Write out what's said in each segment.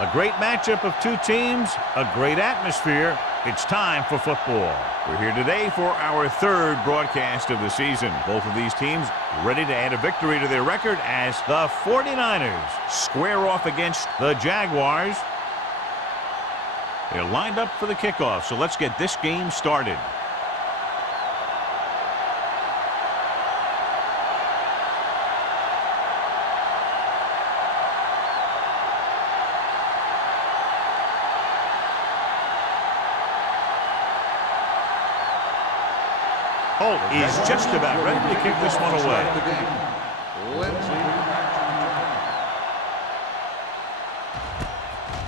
A great matchup of two teams, a great atmosphere. It's time for football. We're here today for our third broadcast of the season. Both of these teams ready to add a victory to their record as the 49ers square off against the Jaguars. They're lined up for the kickoff, so let's get this game started. Holt is just about ready to kick this one away.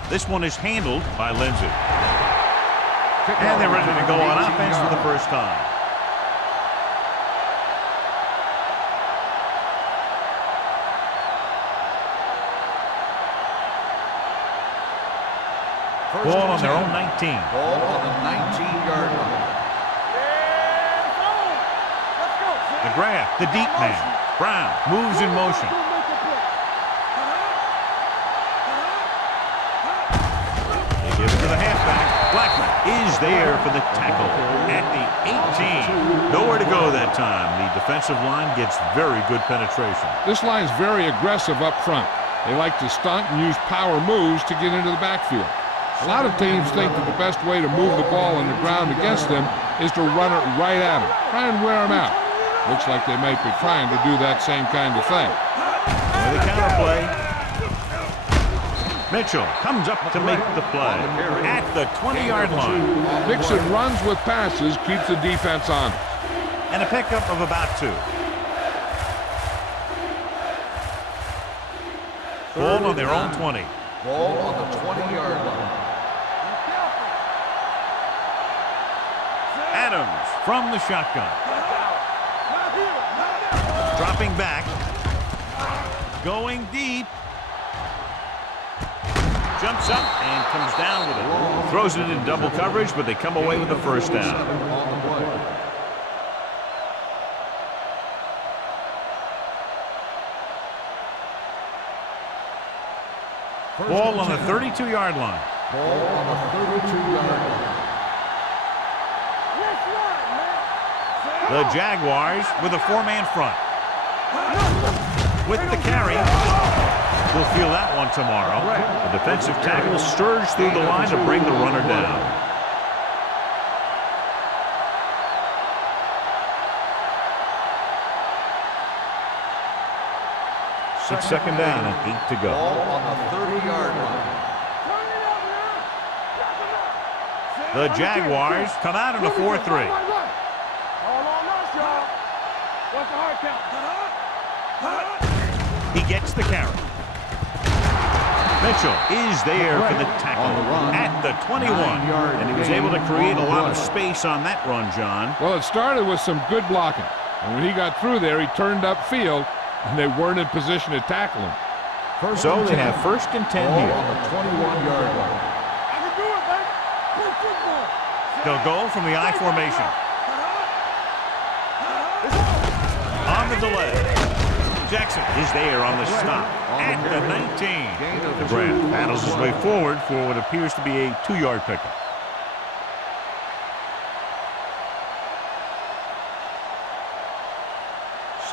This one is handled by Lindsey. And they're ready to go on offense for the first time. Ball on their own 19. Ball on the 19-yard line. The grab, the deep man. Brown moves in motion. They give it to the halfback. Blackman is there for the tackle at the 18. Nowhere to go that time. The defensive line gets very good penetration. This line's very aggressive up front. They like to stunt and use power moves to get into the backfield. A lot of teams think that the best way to move the ball on the ground against them is to run it right at them. Try and wear them out. Looks like they might be trying to do that same kind of thing. The counter play. Mitchell comes up to make the play at the 20-yard line. Dixon runs with passes, keeps the defense on. And a pickup of about 2. Ball on their own 20. Ball on the 20-yard line. Adams from the shotgun. Dropping back. Going deep. Jumps up and comes down with it. Throws it in double coverage, but they come away with the first down. Ball on the 32-yard line. Ball on the 32-yard line. The Jaguars with a 4-man front. With the carry. We'll feel that one tomorrow. The defensive tackle surged through the line to bring the runner down. It's second down and 8 to go. Ball on the 30-yard line. The Jaguars come out in a 4-3. He gets the carry. Mitchell is there for the tackle at the 21. And he was able to create a lot of space on that run, John. Well, it started with some good blocking. And when he got through there, he turned upfield, and they weren't in position to tackle him. So they have first and 10 here. On the 21-yard line. They'll go from the I formation. On the delay. Jackson is there on the stop at the 19. The grab battles his way forward for what appears to be a 2-yard pickup.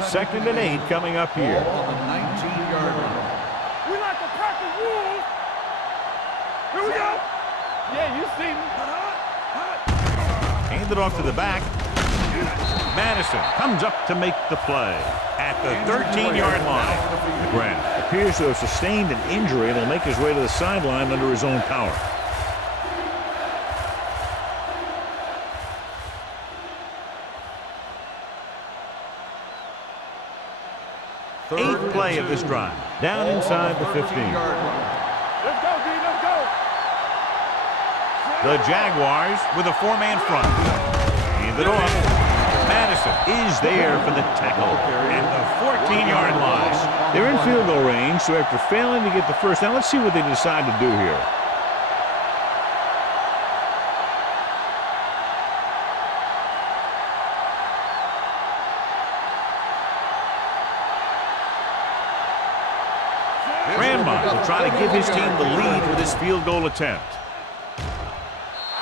Second and 8 coming up here. Ball on the 19-yard line. We like to practice rules. Here we go. Yeah, you see me. Hand it off to the back. Madison comes up to make the play at the 13-yard line. The grab appears to have sustained an injury and will make his way to the sideline under his own power. Eighth play of this drive. Down inside the 15. Let's go, D. Let's go. The Jaguars with a 4-man front. Hand it off. Madison is there for the tackle at the 14-yard line. They're in field goal range, so after failing to get the first down, let's see what they decide to do here. Grandma will try to give his team the lead with this field goal attempt.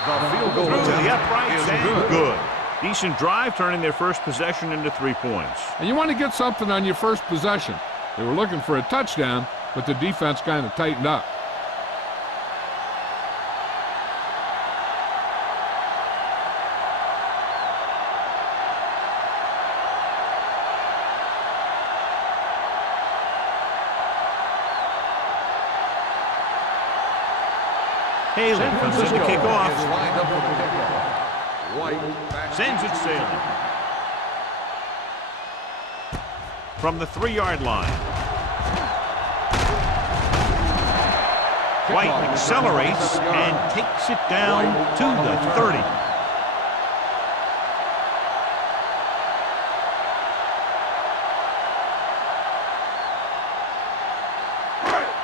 The field goal Through attempt the uprights is and good. Decent drive, turning their first possession into 3 points. And you want to get something on your first possession. They were looking for a touchdown, but the defense kind of tightened up. Haley comes in to kick is off. lined up for the kickoff. White back. Sends it sailing. From the 3-yard line. White accelerates and takes it down to the 30.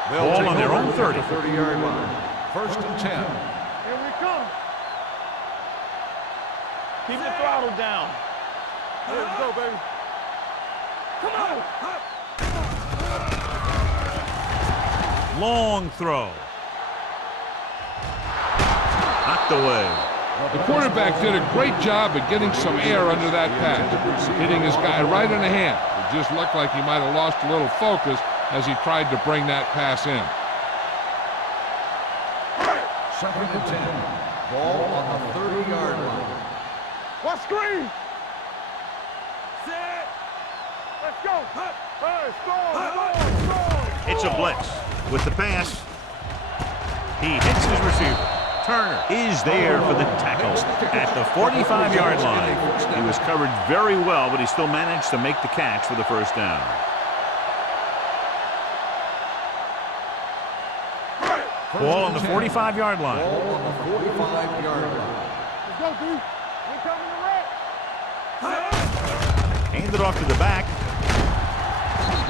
Ball on their own 30. 30-yard line. First and 10. Here we come. Keep the throttle down. Here we go, baby. Come on. Long throw. Knocked away. The quarterback did a great job of getting some air under that pass, hitting his guy right in the hand. It just looked like he might have lost a little focus as he tried to bring that pass in. Second and 10. Ball on the 30-yard line. What screen? Set. Let's go. Hey, score. It's a blitz. With the pass, he hits his receiver. Turner is there for the tackle at the 45-yard line. He was covered very well, but he still managed to make the catch for the first down. Ball on the 45-yard line. Ball on the 45-yard line. Let's go, dude. We're coming to wreck. Handed off to the back.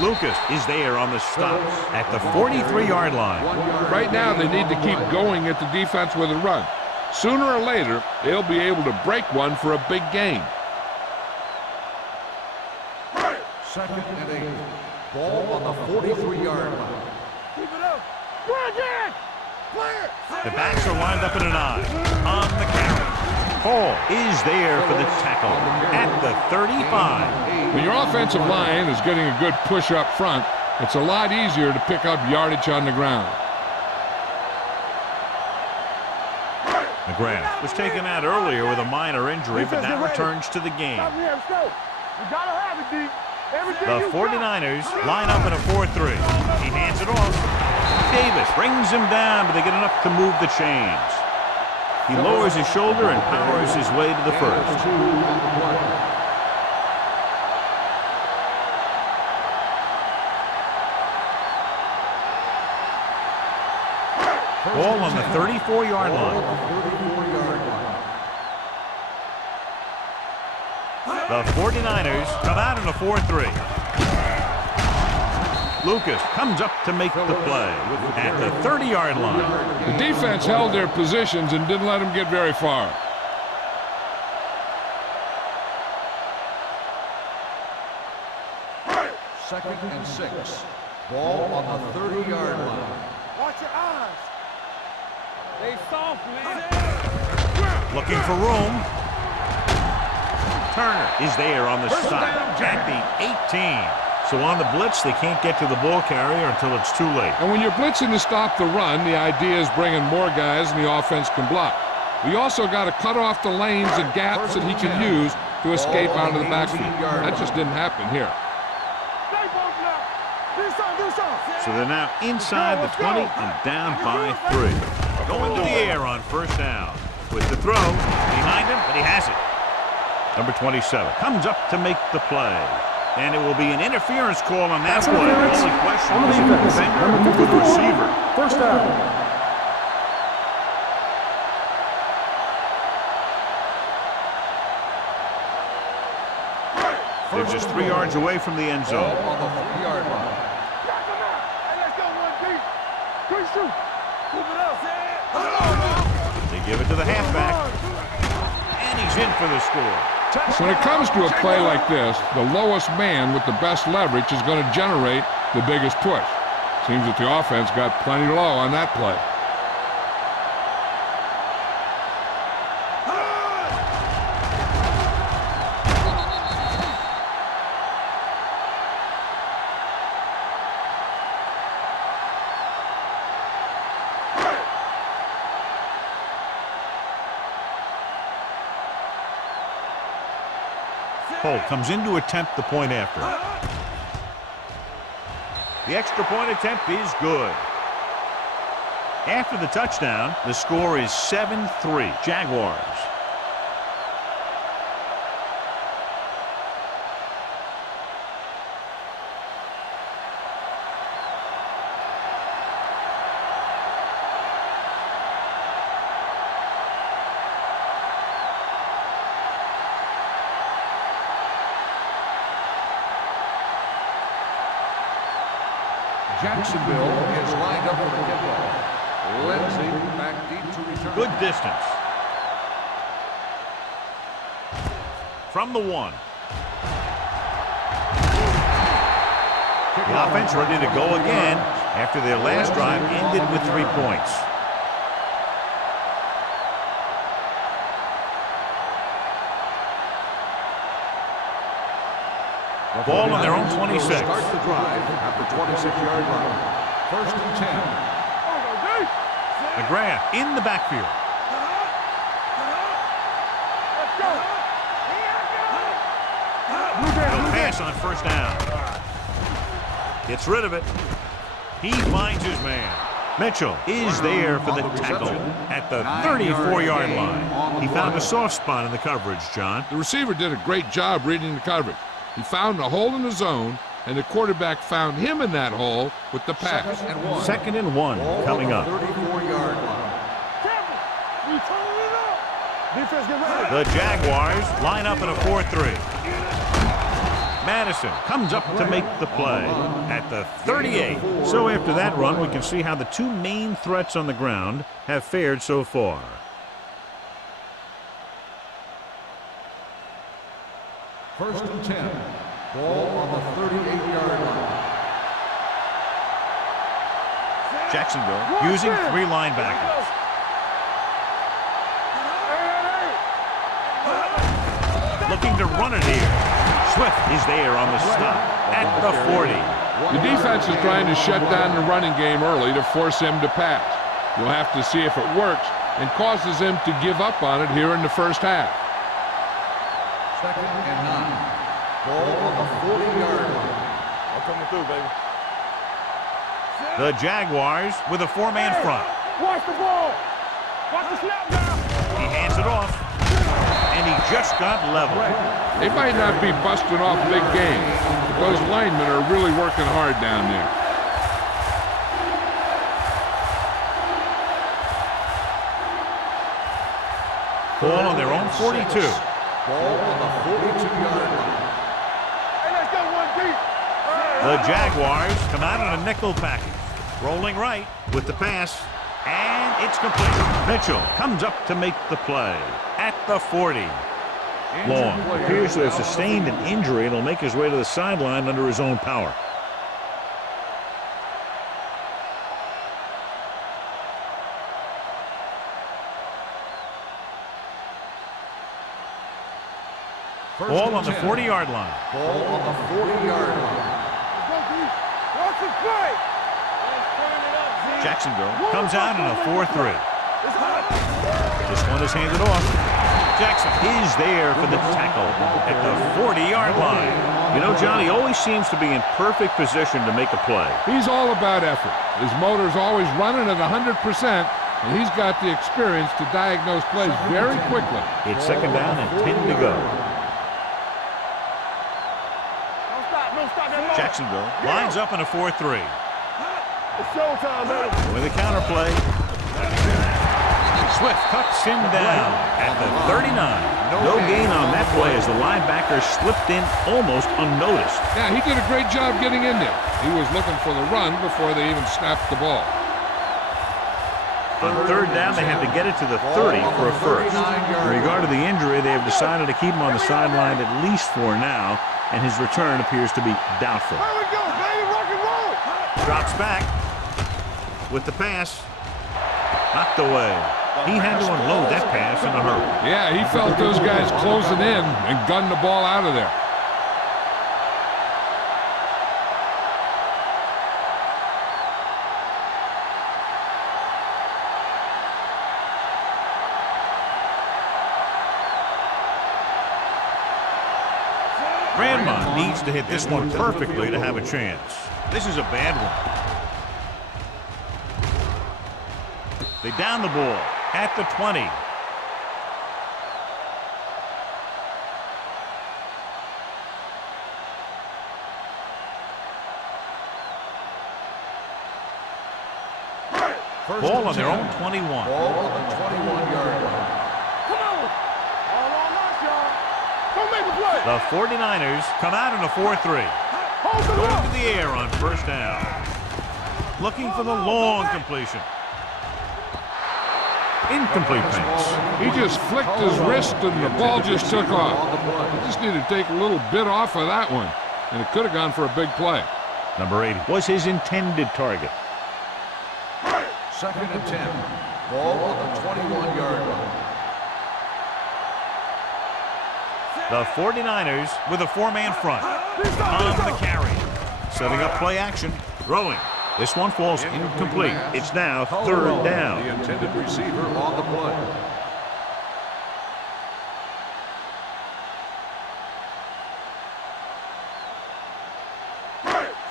Lucas is there on the stop at the 43-yard line. Right now, they need to keep going at the defense with a run. Sooner or later, they'll be able to break one for a big gain. Second and 8. Ball on the 43-yard line. Keep it up. Go again. Clear. The backs are lined up in an I on the carry. Hall is there for the tackle at the 35. When your offensive line is getting a good push up front, it's a lot easier to pick up yardage on the ground. McGrath was taken out earlier with a minor injury, but now returns to the game. Stop here. Let's go. You gotta have it, D. Everything The you got. 49ers line up in a 4-3. He hands it off. Davis brings him down, but they get enough to move the chains. He lowers his shoulder and powers his way to the first. Ball on the 34-yard line. The 49ers come out in a 4-3. Lucas comes up to make the play at the 30-yard line. The defense held their positions and didn't let them get very far. Second and 6. Ball on the 30-yard line. Watch your eyes. They soft, man. Looking for room. Turner is there on the stop at the 18. So on the blitz, they can't get to the ball carrier until it's too late. And when you're blitzing to stop the run, the idea is bringing more guys and the offense can block. We also got to cut off the lanes and gaps that he can use to escape out of the backfield. That just didn't happen here. Stay both now. Do something. So they're now inside the 20 and down by 3. Going to the air on first down. With the throw behind him, but he has it. Number 27 comes up to make the play. And it will be an interference call on that one. The only question was the defender or the receiver. First down. They're just 3 yards away from the end zone. On the 3-yard line. Knock him out. Hey, let's go, 1-3. Quick shoot. Keep it up. They give it to the halfback. And he's in for the score. So when it comes to a play like this, the lowest man with the best leverage is going to generate the biggest push. Seems that the offense got plenty low on that play. Holt comes in to attempt the point after. The extra point attempt is good. After the touchdown, the score is 7-3 Jaguars. Jacksonville is lined up for the kickoff. Lindsey back deep to return. Good distance. From the 1. The offense ready to go again after their last drive ended with 3 points. Ball on their own 26. Start the drive at the 26-yard line. 1st and 10. McGrath in the backfield. No pass on 1st down. Gets rid of it. He finds his man. Mitchell is there for the tackle at the 34-yard line. He found a soft spot in the coverage, John. The receiver did a great job reading the coverage. He found a hole in the zone, and the quarterback found him in that hole with the pass. 2nd and 1 coming up. 34-yard line. The Jaguars line up in a 4-3. Madison comes up to make the play at the 38. So after that run, we can see how the 2 main threats on the ground have fared so far. First and 10. Ball on the 38-yard line. Jacksonville using 3 linebackers. Looking to run it here. Swift is there on the stop at the 40. The defense is trying to shut down the running game early to force him to pass. You'll have to see if it works and causes him to give up on it here in the first half. 2nd and 9. Ball on the 40-yard line. I'm coming through, baby. The Jaguars with a 4-man front. Watch the ball. Watch the snap now. He hands it off, and he just got level. They might not be busting off big games, but those linemen are really working hard down there. Ball on their own 42. Ball on the 42-yard line. Hey, let's go 1 deep. The Jaguars come out in a nickel package. Rolling right with the pass, and it's complete. Mitchell comes up to make the play at the 40. Long appears to have sustained an injury and will make his way to the sideline under his own power. Ball on the 40-yard line. Ball on the 40-yard line. Watch the play. Jacksonville comes out in a 4-3. This one is handed off. Jackson is there for the tackle at the 40-yard line. You know, John, he always seems to be in perfect position to make a play. He's all about effort. His motor's always running at 100%, and he's got the experience to diagnose plays very quickly. It's 2nd down and 10 to go. Jacksonville lines up in a 4-3. It's showtime, man. With a counterplay. Swift cuts him down at the 39. No gain on that play as the linebacker slipped in almost unnoticed. Yeah, he did a great job getting in there. He was looking for the run before they even snapped the ball. On 3rd down, they had to get it to the 30 for a first. In regard to the injury, they have decided to keep him on the sideline at least for now, and his return appears to be doubtful. Here we go, baby. Rock and roll. Drops back with the pass. Knocked away. He had to unload that pass in a hurry. Yeah, he felt those guys closing in and gunned the ball out of there. Grandma needs to hit this one perfectly to have a chance. This is a bad one. They down the ball at the 20. Ball on their own 21. Ball on the 21-yard line. Come on. All on us, y'all. Don't make a play. The 49ers come out in a 4-3. Hold the Going ball. to the air on first down. Looking for the long completion. Incomplete pass. He just flicked his wrist and the ball just took off. He just needed to take a little bit off of that one, and it could have gone for a big play. Number 80 was his intended target. 2nd and 10. Ball on the 21-yard line. The 49ers with a 4-man front. On the carry. Setting up play action. Throwing. This one falls incomplete. It's now 3rd down. The intended receiver on the play.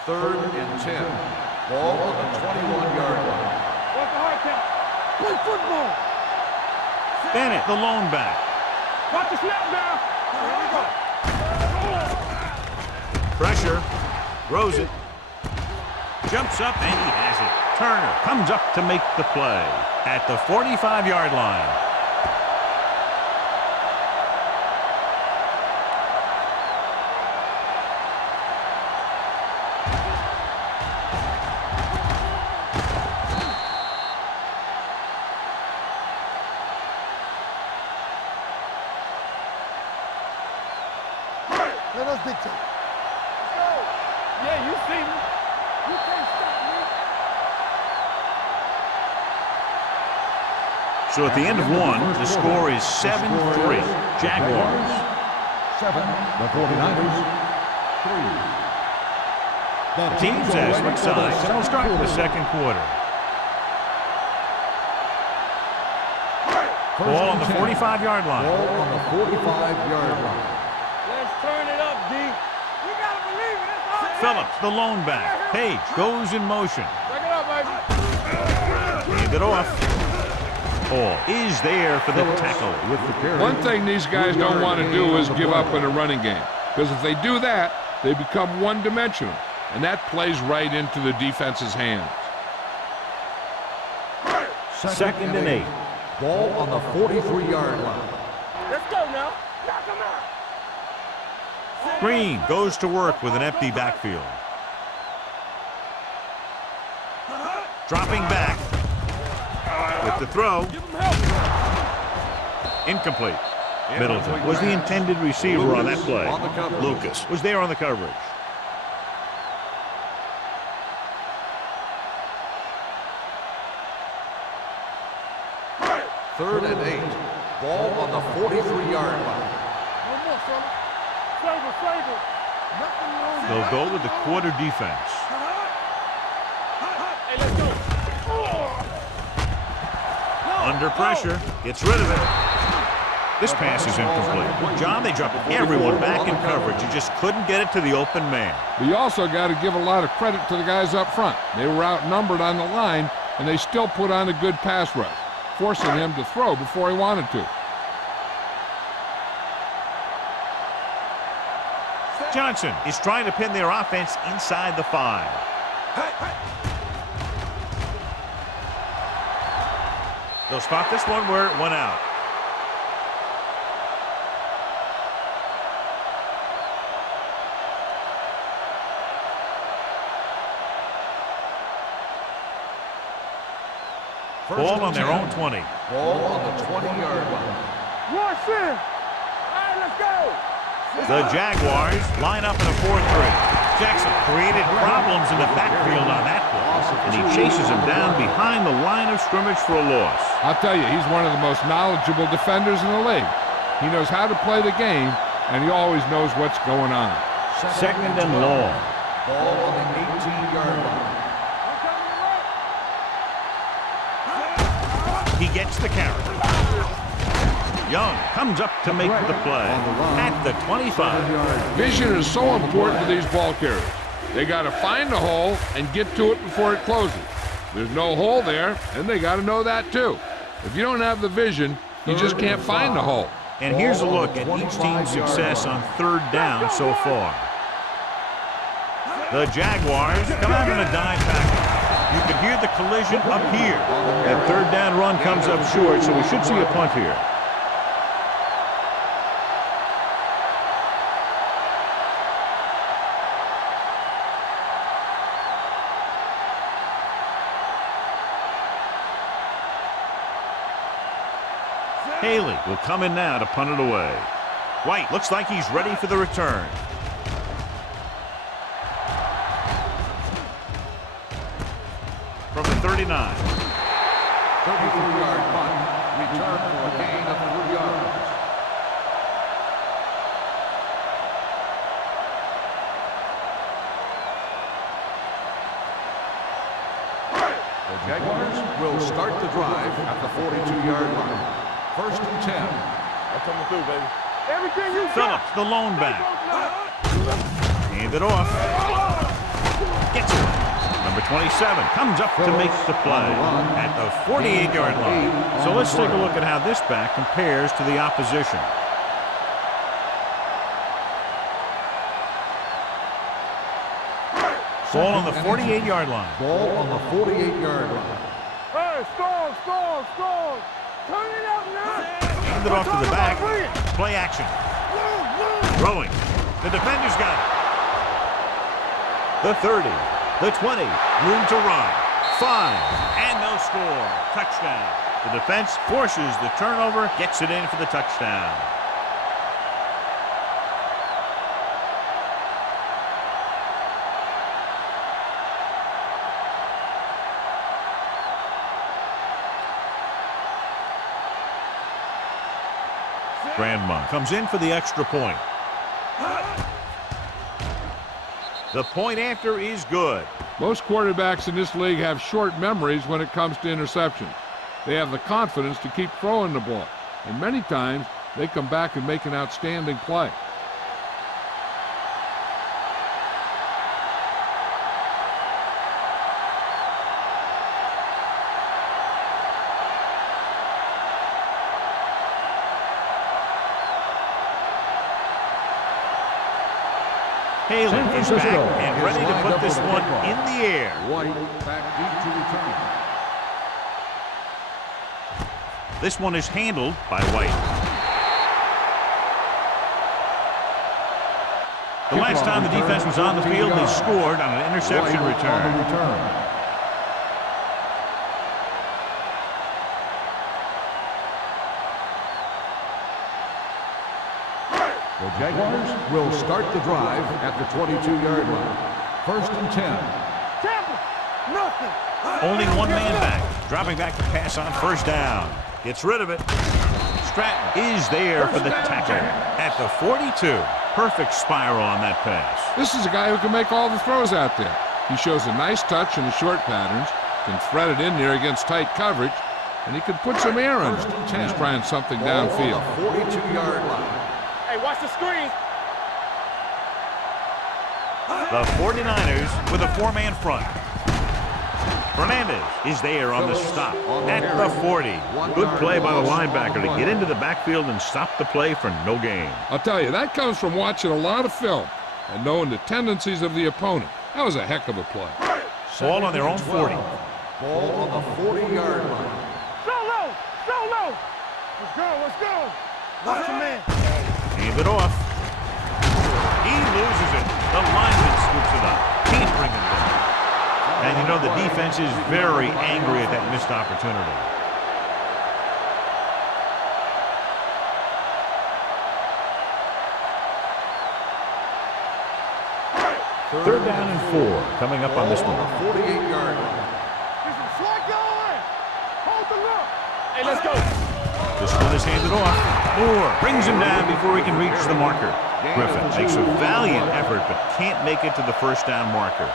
Third and 10. Ball on the 21-yard line. What's the hard count? Play football. Bennett, the lone back. Watch the snap down. Here we go. Pressure. Throws it. Jumps up and he has it. Turner comes up to make the play at the 45-yard line. Let us dictate. Let's go. Yeah, you see me. You can't stop me. So at the end of one, the score is 7-3. Jaguars. 7. The 49ers. 3. The teams as switch sides, and we'll start the second quarter. Ball on the 45-yard line. Ball on the 45-yard line. Let's turn it up, D. You gotta believe it. It's all Phillips, the lone back. Page goes in motion. Break it up, baby. Hand it off. Ball is there for the tackle. With the carry. One thing these guys don't want to do is give up in a running game, because if they do that, they become one-dimensional, and that plays right into the defense's hands. 2nd and 8. Ball on the 43-yard line. Let's go now. Knock him out. Green goes to work with an empty backfield. Dropping back with the throw. Give him help. Incomplete. Middleton was the intended receiver on that play. On the coverage. Lucas was there on the coverage. Third and 8. Ball on the 43-yard line. No more, fella. Flavor. Nothing wrong. They'll go with the quarter defense. Hey, let's go. Under pressure. Gets rid of it. This pass is incomplete. John, they dropped everyone back in coverage. You just couldn't get it to the open man. But you also got to give a lot of credit to the guys up front. They were outnumbered on the line, and they still put on a good pass rush, forcing him to throw before he wanted to. Johnson is trying to pin their offense inside the 5. They'll spot this one where it went out. Ball on their own 20. Ball on the 20-yard line. Rush in. All right, let's go. The Jaguars line up in a 4-3. Jackson created problems in the backfield on that play, and he chases him down behind the line of scrimmage for a loss. I'll tell you, he's one of the most knowledgeable defenders in the league. He knows how to play the game, and he always knows what's going on. Second and long. Ball on the 18-yard line. He gets the carry. Young comes up to make the play at the 25. Vision is so important to these ball carriers. They got to find the hole and get to it before it closes. There's no hole there, and they got to know that too. If you don't have the vision, you just can't find the hole. And here's a look at each team's success on third down so far. The Jaguars come out in a dime package. You can hear the collision up here. That third down run comes up short, so we should see a punt here. Haley will come in now to punt it away. White looks like he's ready for the return. From the 39. 33-yard punt. Return for a gain of 3 yards. The Jaguars will start the drive at the 42-yard line. First and 10. I'm coming through, baby. Everything you Phillips, the lone back. Hand it off. Gets it. Number 27 comes up to make the play at the 48-yard line. So let's take a look at how this back compares to the opposition. Ball on the 48-yard line. Ball on the 48-yard line. Hey, strong. Turn it up now. Hand it off to the back. Play action. Throwing. The defender's got it. The 30. The 20. Room to run. 5. And no score. Touchdown. The defense forces the turnover. Gets it in for the touchdown. Grandma comes in for the extra point. The point after is good. Most quarterbacks in this league have short memories when it comes to interceptions. They have the confidence to keep throwing the ball, and many times they come back and make an outstanding play. Haley is back and ready to put this one in the air. White back deep to return. This one is handled by White. The last time the defense was on the field, they scored on an interception return. The Jaguars will start the drive at the 22-yard line. First and 10. Tampa, nothing. Only one man back. Dropping back to pass on first down. Gets rid of it. Stratton is there for the tackle at the 42. Perfect spiral on that pass. This is a guy who can make all the throws out there. He shows a nice touch in the short patterns, can thread it in there against tight coverage, and he can put some air on it when he's trying something downfield. 42-yard line. Hey, watch the screen. The 49ers with a four-man front. Fernandez is there on the stop at the 40. Good play by the linebacker to get into the backfield and stop the play for no gain. I'll tell you, that comes from watching a lot of film and knowing the tendencies of the opponent. That was a heck of a play. Ball on their own 40. Ball on the 40-yard line. Solo. Let's go. Watch him in. Hand it off. He loses it. The lineman scoops it up. Can't bring it back. And you know the defense is very angry at that missed opportunity. Third down and 4 coming up on this one. 48-yard line. Slide going. Hold the look. Hey, let's go. This one is handed off. Moore brings him down before he can reach the marker. Griffin makes a valiant effort but can't make it to the first down marker.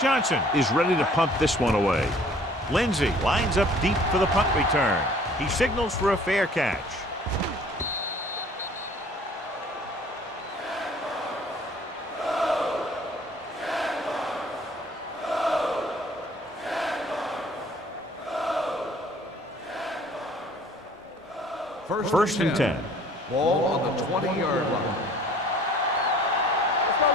Johnson is ready to punt this one away. Lindsey lines up deep for the punt return. He signals for a fair catch. First and 10. Ball on the 20-yard line. Let's go.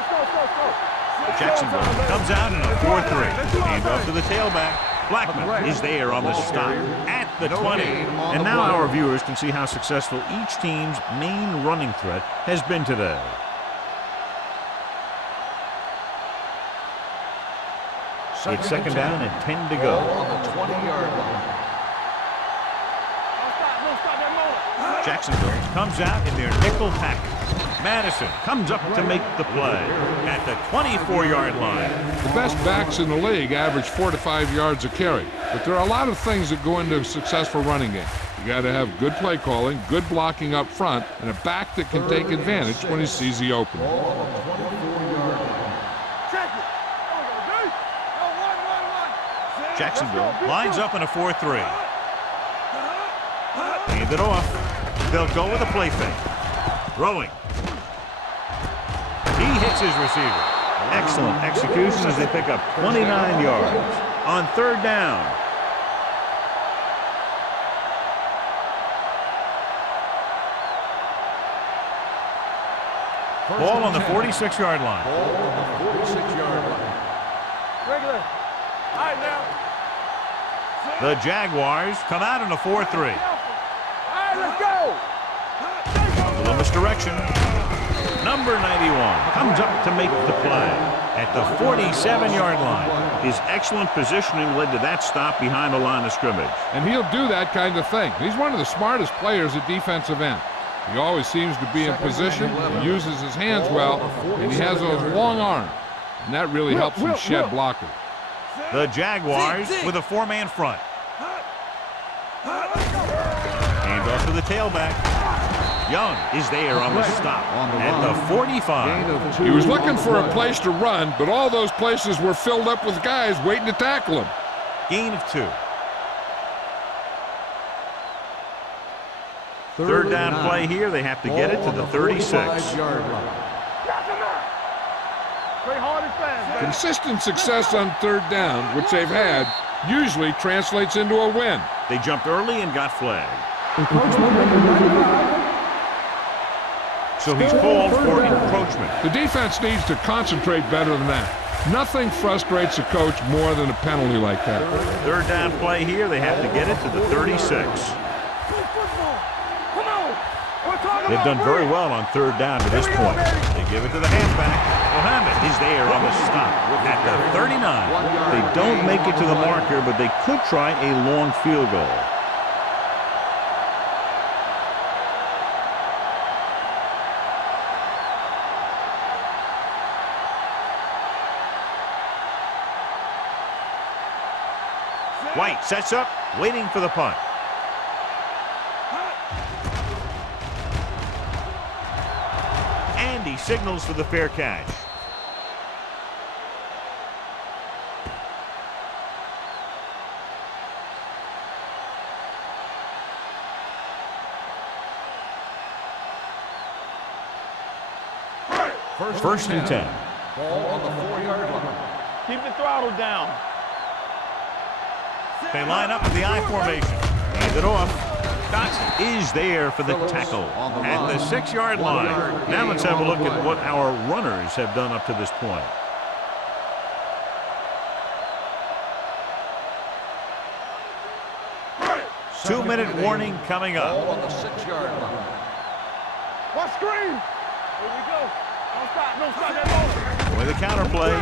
Jacksonville comes out in a 4-3. Hand off to the tailback. Blackman is there on the stop at the 20. And now our viewers can see how successful each team's main running threat has been today. It's second down and 10 to go. Ball on the 20-yard line. Jacksonville comes out in their nickel package. Madison comes up to make the play at the 24-yard line. The best backs in the league average 4 to 5 yards a carry, but there are a lot of things that go into a successful running game. You got to have good play calling, good blocking up front, and a back that can take advantage when he sees the opening. Ball on the 24-yard line. Check it. One. Jacksonville lines up in a 4-3. Hand it off. They'll go with a play fake. Throwing. He hits his receiver. Excellent execution as they pick up 29 yards on third down. Ball on the 46-yard line. Ball on the 46-yard line. Regular. All right, now. The Jaguars come out in a 4-3. All right, let's go. A little misdirection. Number 91 comes up to make the play at the 47-yard line. His excellent positioning led to that stop behind the line of scrimmage. And he'll do that kind of thing. He's one of the smartest players at defensive end. He always seems to be in position, he uses his hands well, and he has those long arms. And that really helps him shed blockers. The Jaguars with a 4-man front. Hand off to the tailback. Young is there on the stop at the 45. He was looking for a place to run, but all those places were filled up with guys waiting to tackle him. Gain of 2. Third down play here. They have to get it to the 36-yard line. Consistent success on third down, which they've had, usually translates into a win. They jumped early and got flagged. So he's called for encroachment. The defense needs to concentrate better than that. Nothing frustrates a coach more than a penalty like that. Third down play here. They have to get it to the 36. They've done very well on third down to this point. They give it to the halfback. Mohammed is there on the stop at the 39. They don't make it to the marker, but they could try a long field goal. White sets up, waiting for the punt. And he signals for the fair catch. First and 10. Ball on the 4-yard line. Keep the throttle down. They line up in the I formation. Hand it off. Dotson is there for the tackle at the 6-yard line. Now let's have a look at what our runners have done up to this point. Two-minute warning coming up. Ball on the 6-yard line. What screen? Here we go. Don't stop that ball. With the counter play.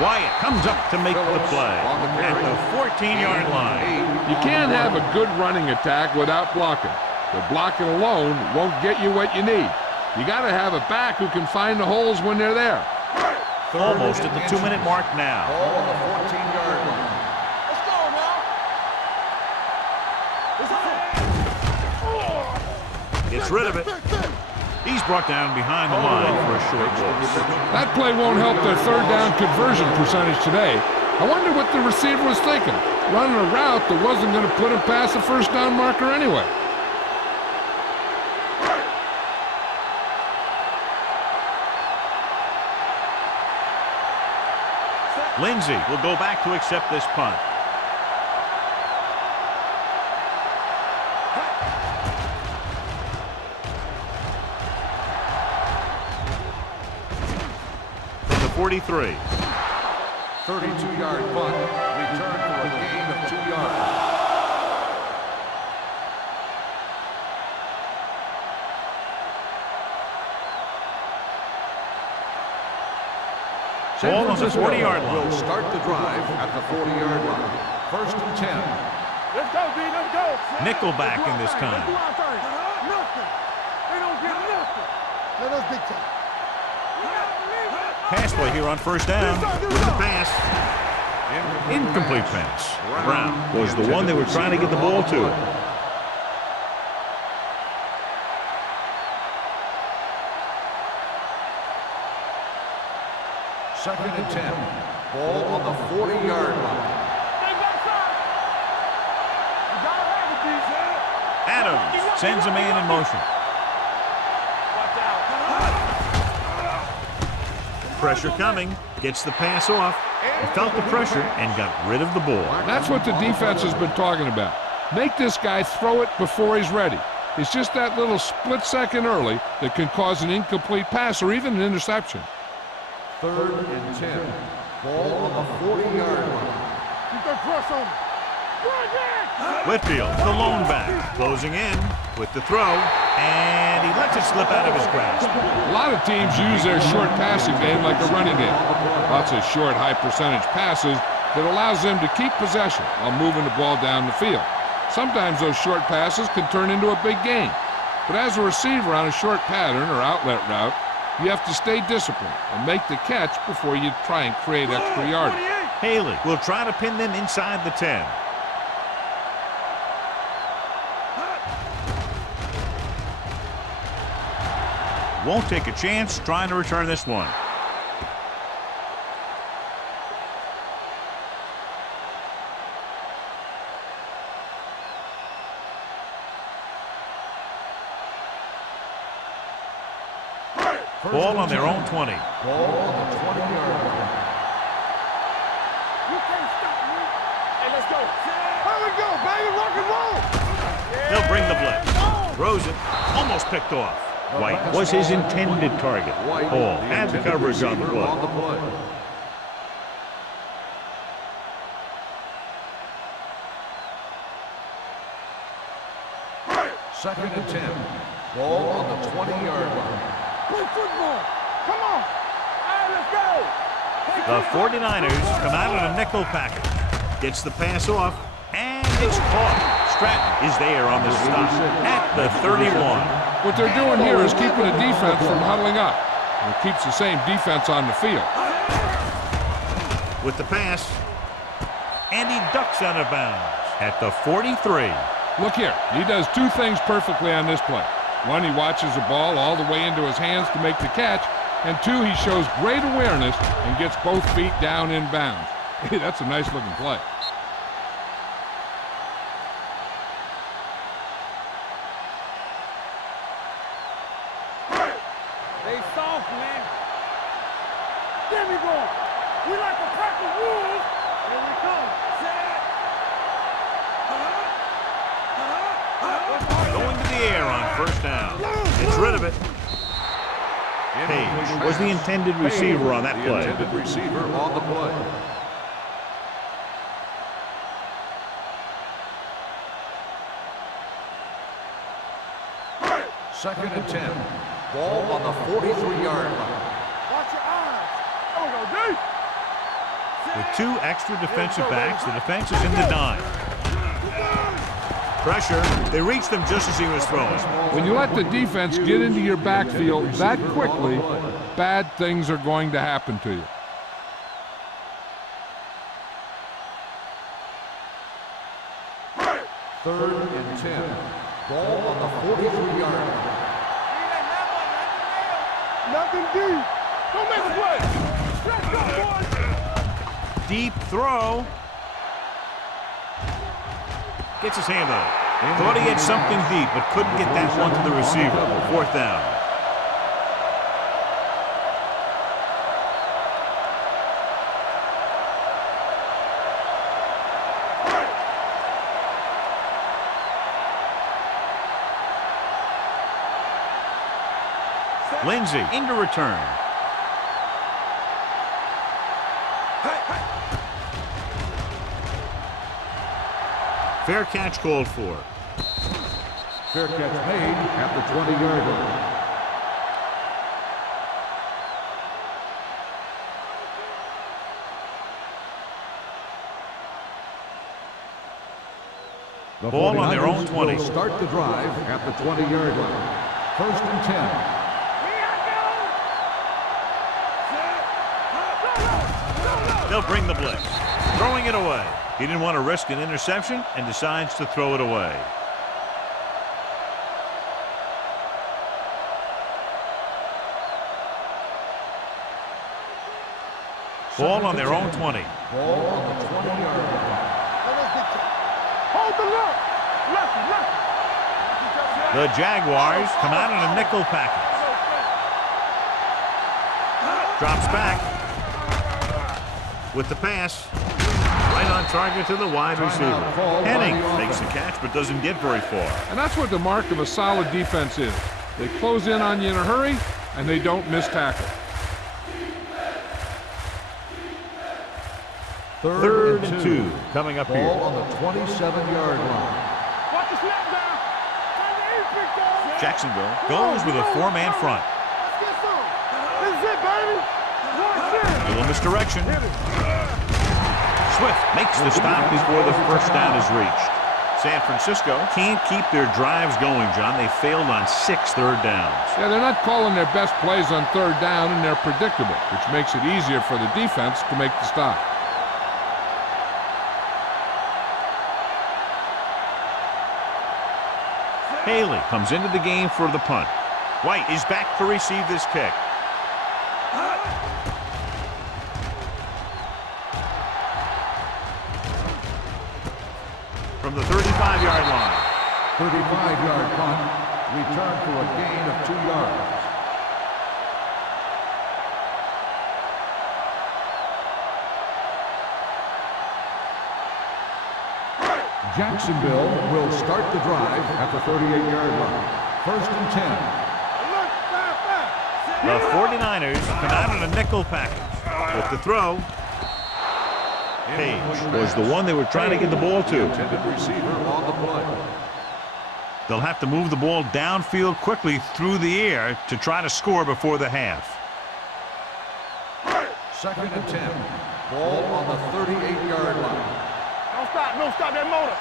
Wyatt comes up to make the play at the 14-yard line. You can't have a good running attack without blocking. But blocking alone won't get you what you need. You got to have a back who can find the holes when they're there. Almost at the 2-minute mark now. Ball on the 14-yard line. Let's go now. Gets rid of it. He's brought down behind the line for a short loss. That play won't help their third down conversion percentage today. I wonder what the receiver was thinking, running a route that wasn't going to put him past the first down marker anyway. Lindsey will go back to accept this punt. From the 43. 32-yard punt. Return for a gain of 2 yards. Ball on the 40-yard line. Will start the drive at the 40-yard line. First and 10. Let's go, B. Let's go. Nickelback in this time. Let's do our thing. Nothing. They don't get nothing. Let us dictate. Pass play here on first down. With the pass. Incomplete pass. Brown was the one they were trying to get the ball to. Second and 10. Ball on the 40-yard line. Adams sends a man in motion. Pressure coming. Gets the pass off. He felt the pressure and got rid of the ball. That's what the defense has been talking about. Make this guy throw it before he's ready. It's just that little split second early that can cause an incomplete pass or even an interception. Third and 10. Ball on the 40-yard line. Keep that press on him. Whitfield, the lone back, closing in with the throw, and he lets it slip out of his grasp. A lot of teams use their short passing game like a running game. Lots of short, high-percentage passes that allows them to keep possession while moving the ball down the field. Sometimes those short passes can turn into a big gain. But as a receiver on a short pattern or outlet route, you have to stay disciplined and make the catch before you try and create extra yardage. Haley will try to pin them inside the 10. Won't take a chance trying to return this one. Ball on their own 20. Ball on the 20-yard line. You can't stop me. Hey, let's go. Here we go, baby. Rock and roll. They'll bring the blitz. Throws it. Almost picked off. White was his intended target. Hall had the coverage on the play. Second and 10. Ball on the 20-yard line. Play football. Come on. All right, let's go. The 49ers come out in a nickel package. Gets the pass off, and it's caught. Stratton is there on the stop at the 31. What they're doing here is keeping the defense from huddling up. And it keeps the same defense on the field. With the pass, and he ducks out of bounds at the 43. Look here, he does two things perfectly on this play. One, he watches the ball all the way into his hands to make the catch, and two, he shows great awareness and gets both feet down in bounds. Hey, that's a nice looking play. They soft, man. There we go. We like a pack of wolves. Here we come. Going to the air on first down. Gets rid of it. Page was the intended receiver on that play. The intended receiver on the play. Second and 10. Ball on the 43-yard line. Watch your eyes. There we go, D. With 2 extra defensive backs, the defense is in the dime. Pressure. They reached him just as he was throwing. When you let the defense get into your backfield that quickly, bad things are going to happen to you. Third and 10. Ball on the 43-yard line. Nothing deep. Don't make a play. Let's go, boys. Deep throw. Gets his hand on it. Thought he had something deep, but couldn't get that one to the receiver. 4th down. Lindsey into return. Fair catch called for. Fair catch made at the 20-yard line. The Ball on their own 20. Will start the drive at the 20-yard line. 1st and 10. They'll bring the blitz. Throwing it away. He didn't want to risk an interception and decides to throw it away. Ball on their own 20. Ball on the 20-yard line. Hold the look. Lefty. The Jaguars come out in a nickel package. Drops back with the pass. Right on target to the wide receiver. Henning makes the catch but doesn't get very far. And that's what the mark of a solid defense is. They close in on you in a hurry, and they don't miss tackle. 3rd and 2 coming up Ball here. on the 27-yard line. Watch the snap down. Jacksonville goes with a 4-man front. Let's get some. This is it, baby. Watch it. Little misdirection. Swift makes the stop before the 1st down is reached. San Francisco can't keep their drives going, John. They failed on 6 third downs. Yeah, they're not calling their best plays on 3rd down, and they're predictable, which makes it easier for the defense to make the stop. Haley comes into the game for the punt. White is back to receive this kick. From the 35-yard line. 35-yard punt. Return for a gain of 2 yards. Jacksonville will start the drive at the 38-yard line. 1st and 10. The 49ers come out in a nickel package. With the throw, Page was the one they were trying to get the ball to. Intended receiver on the play. They'll have to move the ball downfield quickly through the air to try to score before the half. 2nd and 10. Ball on the 38-yard line. Don't stop that motor.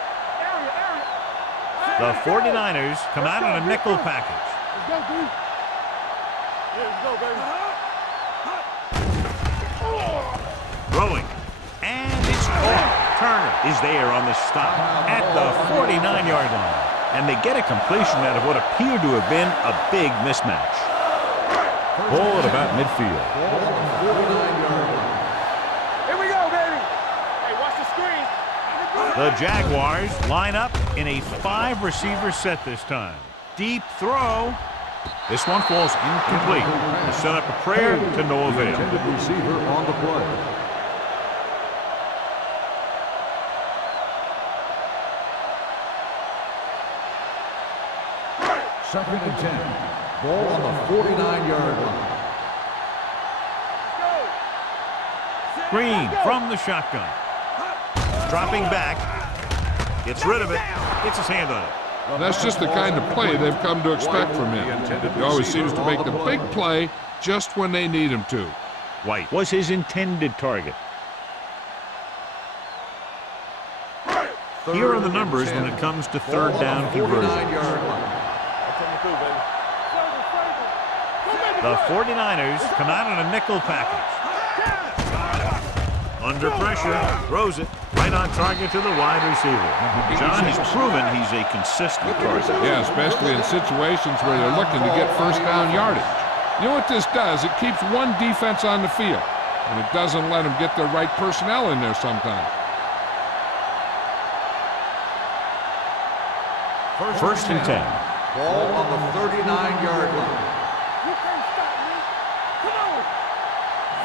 The 49ers come out in a nickel package. Let's go, dude. Let's go, baby. Throwing. And it's caught. Turner is there on the stop at the 49-yard line. And they get a completion out of what appeared to have been a big mismatch. Ball at about midfield. Ball on the 49-yard line. Here we go, baby. Hey, watch the screen. The Jaguars line up in a 5-receiver set this time. Deep throw. This one falls incomplete. They set up a prayer to no avail. Intended receiver on the play. Second and 10. Ball on the 49-yard line. Green from the shotgun. Dropping back. Gets rid of it. Gets his hand on it. That's just the kind of play they've come to expect from him. He always seems to make the big play just when they need him to. White was his intended target. Here are the numbers when it comes to third down conversions. 49-yard line. That's coming through, baby. The 49ers come out in a nickel package. Under pressure, throws it right on target to the wide receiver. John, he's proven he's a consistent target. Yeah, especially in situations where they're looking to get first down yardage. You know what this does? It keeps one defense on the field, and it doesn't let them get the right personnel in there sometimes. First and 10. Ball on the 39-yard line.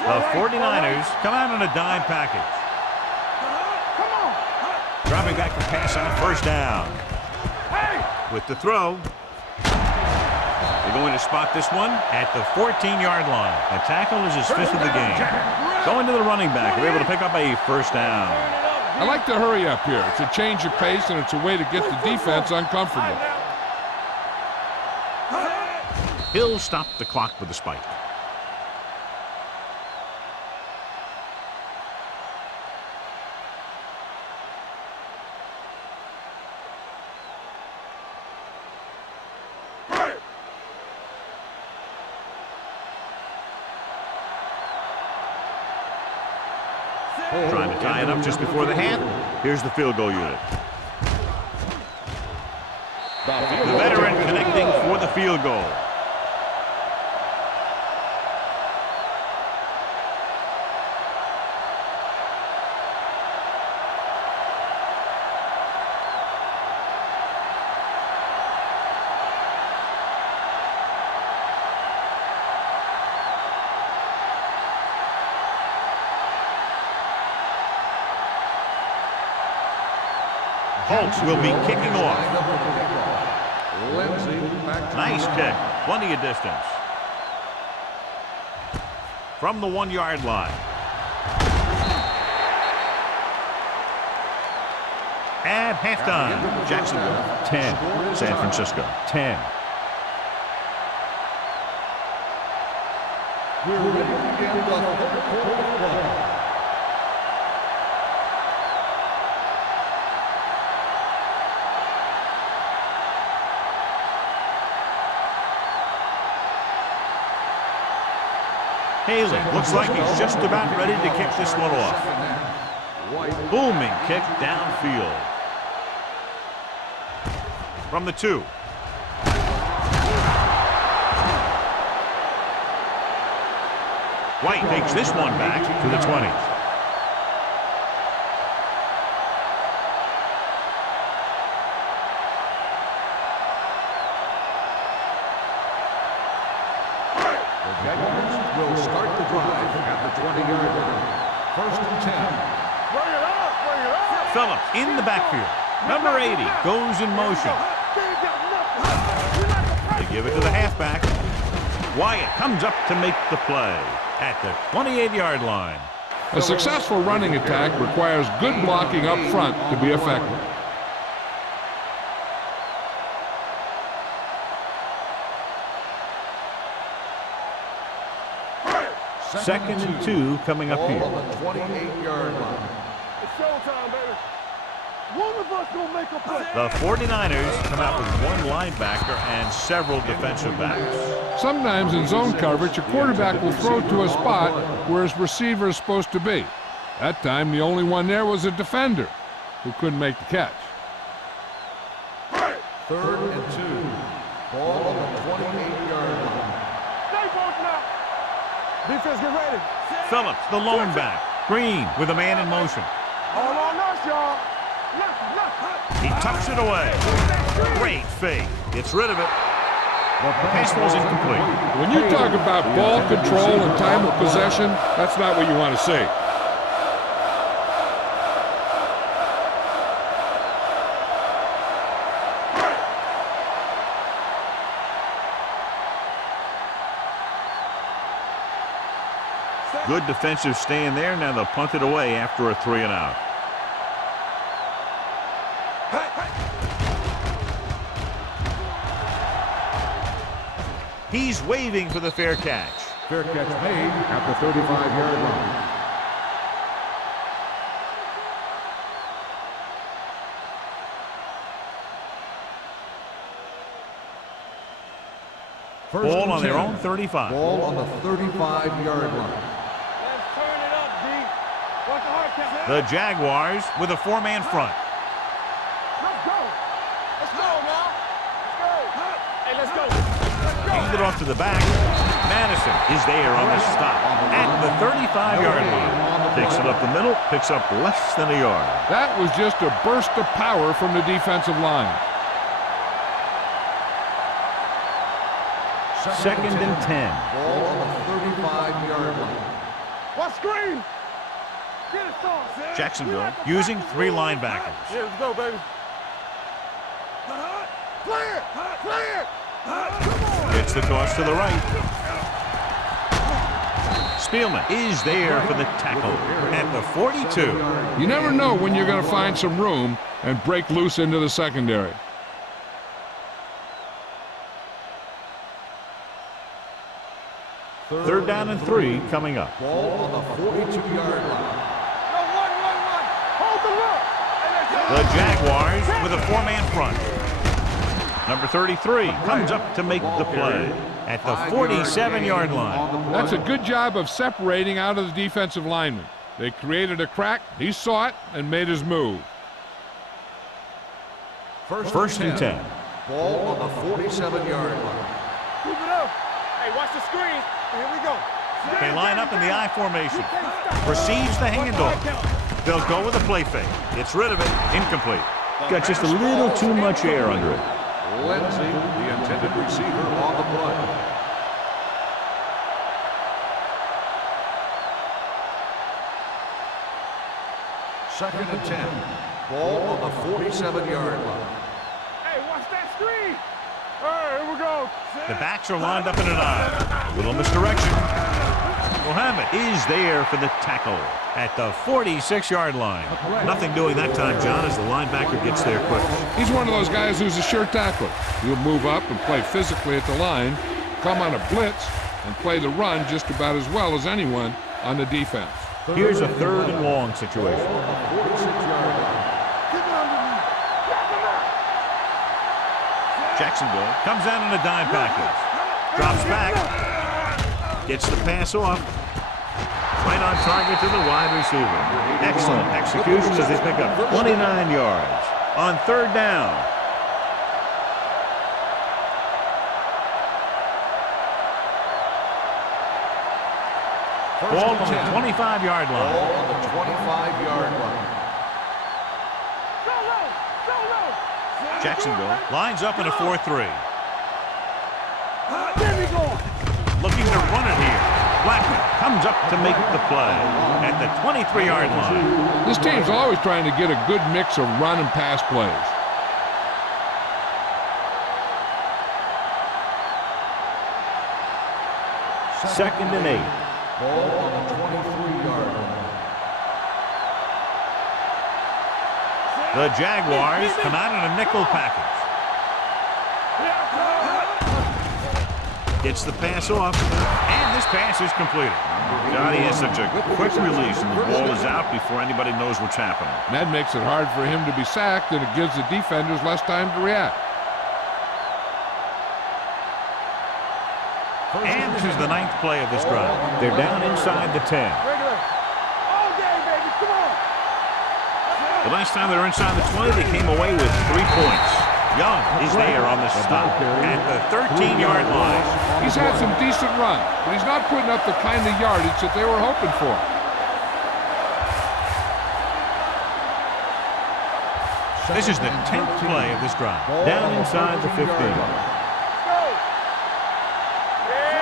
The 49ers come out in a dime package. Dropping back to pass on first down. With the throw. They're going to spot this one at the 14-yard line. A tackle is his fifth of the game. Going to the running back. They're able to pick up a first down. I like to hurry up here. It's a change of pace, and it's a way to get the defense uncomfortable. He'll stop the clock with a spike. Trying to tie it up just before the half. Here's the field goal unit. The veteran connecting for the field goal. Colts will be kicking off. Nice kick. Plenty of distance. From the 1-yard line. At halftime, Jacksonville 10, San Francisco 10. We're ready to begin the third quarter. Haley looks like he's just about ready to kick this one off. Booming kick downfield. From the 2. White takes this one back to the 20. Will start the drive at the 20-yard line. First and 10. Bring it up, bring it up. Phillips in the backfield. Number 80 goes in motion. They give it to the halfback. Wyatt comes up to make the play at the 28-yard line. A successful running attack requires good blocking up front to be effective. Second and 2 coming up here. On the 28-yard line. It's showtime, baby. One of us gonna make a play. The 49ers come out with one linebacker and several defensive backs. Sometimes in zone coverage, a quarterback will throw to a spot where his receiver is supposed to be. That time, the only one there was a defender who couldn't make the catch. Third and 2. Ball on the 28-yard line. Stay both now. Defense, get ready. Phillips, the lone back. Green with a man in motion. All on us, y'all. He tucks it away. Great fake. Gets rid of it. The pass was incomplete. When you talk about ball control and time of possession, that's not what you want to see. Good defensive stand there. Now they'll punt it away after a 3-and-out. He's waving for the fair catch. Fair catch made at the 35-yard line. Ball on their own 35. Ball on the 35-yard line. Let's turn it up, D. Watch the hard count. The Jaguars with a four-man front. Let's go. Let's go now. Let's go. Hey, let's go. Hand it off to the back. Madison is there on the stop at the 35-yard line. Takes it up the middle, picks up less than a yard. That was just a burst of power from the defensive line. Second and 10. Ball on the 35-yard line. Watch screen. Get it on, Sam. Jacksonville using three linebackers. Yeah, let's go, baby. Clear. Clear. Come on. Gets the toss to the right. Spielman is there for the tackle at the 42. You never know when you're going to find some room and break loose into the secondary. Third down and 3 coming up. Ball on the 42-yard line. Go, one. Hold the look. Hey, The let's go. Jaguars with a four-man front. Number 33 comes up to make the play at the 47-yard line. That's a good job of separating out of the defensive lineman. They created a crack, he saw it, and made his move. First and 10. Ball on the 47-yard line. Keep it up. Hey, watch the screen. Here we go. They line up in the I formation. Can't stop. Receives the handoff. They'll go with a play fake. Gets rid of it. Incomplete. Got just a little too much air under it. Lindsey, the intended receiver, on the play. Second and 10. Ball on the 47-yard line. Hey, watch that screen. All right, here we go. The backs are lined up in an I. A little misdirection. Mohammed is there for the tackle at the 46-yard line. Nothing doing that time, John, as the linebacker gets there quick. He's one of those guys who's a sure tackler. He'll move up and play physically at the line, come on a blitz, and play the run just about as well as anyone on the defense. Here's a third and long situation. Keep it underneath. Back him up. Jacksonville comes out in a dime package. Drops back. Gets the pass off. Right on target to the wide receiver. Excellent execution as they pick up 29 yards on third down. Ball on the 25-yard line. Ball on the 25-yard line. Go low. Jacksonville lines up in a 4-3. There we go. Looking to run it here. Blackman comes up to make the play at the 23-yard line. This team's always trying to get a good mix of run and pass plays. Second and 8. Ball on the 23-yard line. The Jaguars come out in a nickel package. Gets the pass off, and this pass is completed. God, he has such a quick release, and the ball is out before anybody knows what's happening. And that makes it hard for him to be sacked, and it gives the defenders less time to react. And this is the 9th play of this drive. They're down inside the 10. Regular. All day, baby. Come on. The last time they were inside the 20, they came away with 3 points. Young is there on the stop at the 13-yard line. He's had some decent runs, but he's not putting up the kind of yardage that they were hoping for. This is the 10th play of this drive. Down inside the 15.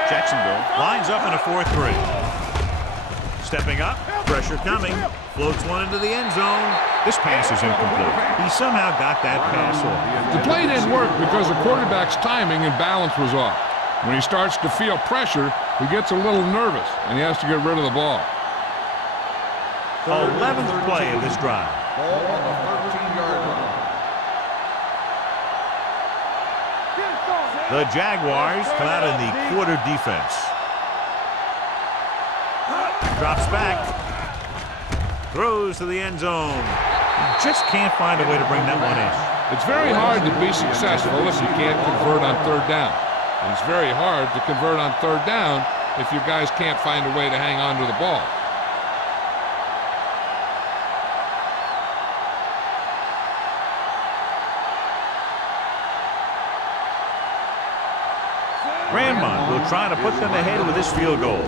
Jacksonville lines up in a 4-3. Stepping up, pressure coming, floats one into the end zone. This pass is incomplete. He somehow got that pass off. The play didn't work because the quarterback's timing and balance was off. When he starts to feel pressure, he gets a little nervous, and he has to get rid of the ball. 11th play of this drive. Ball on the 13-yard line. The Jaguars come out in the quarter defense. Drops back. Throws to the end zone. Just can't find a way to bring that one in. It's very hard to be successful if you can't convert on third down. And it's very hard to convert on third down if your guys can't find a way to hang on to the ball. Grandmont will try to put them ahead with this field goal.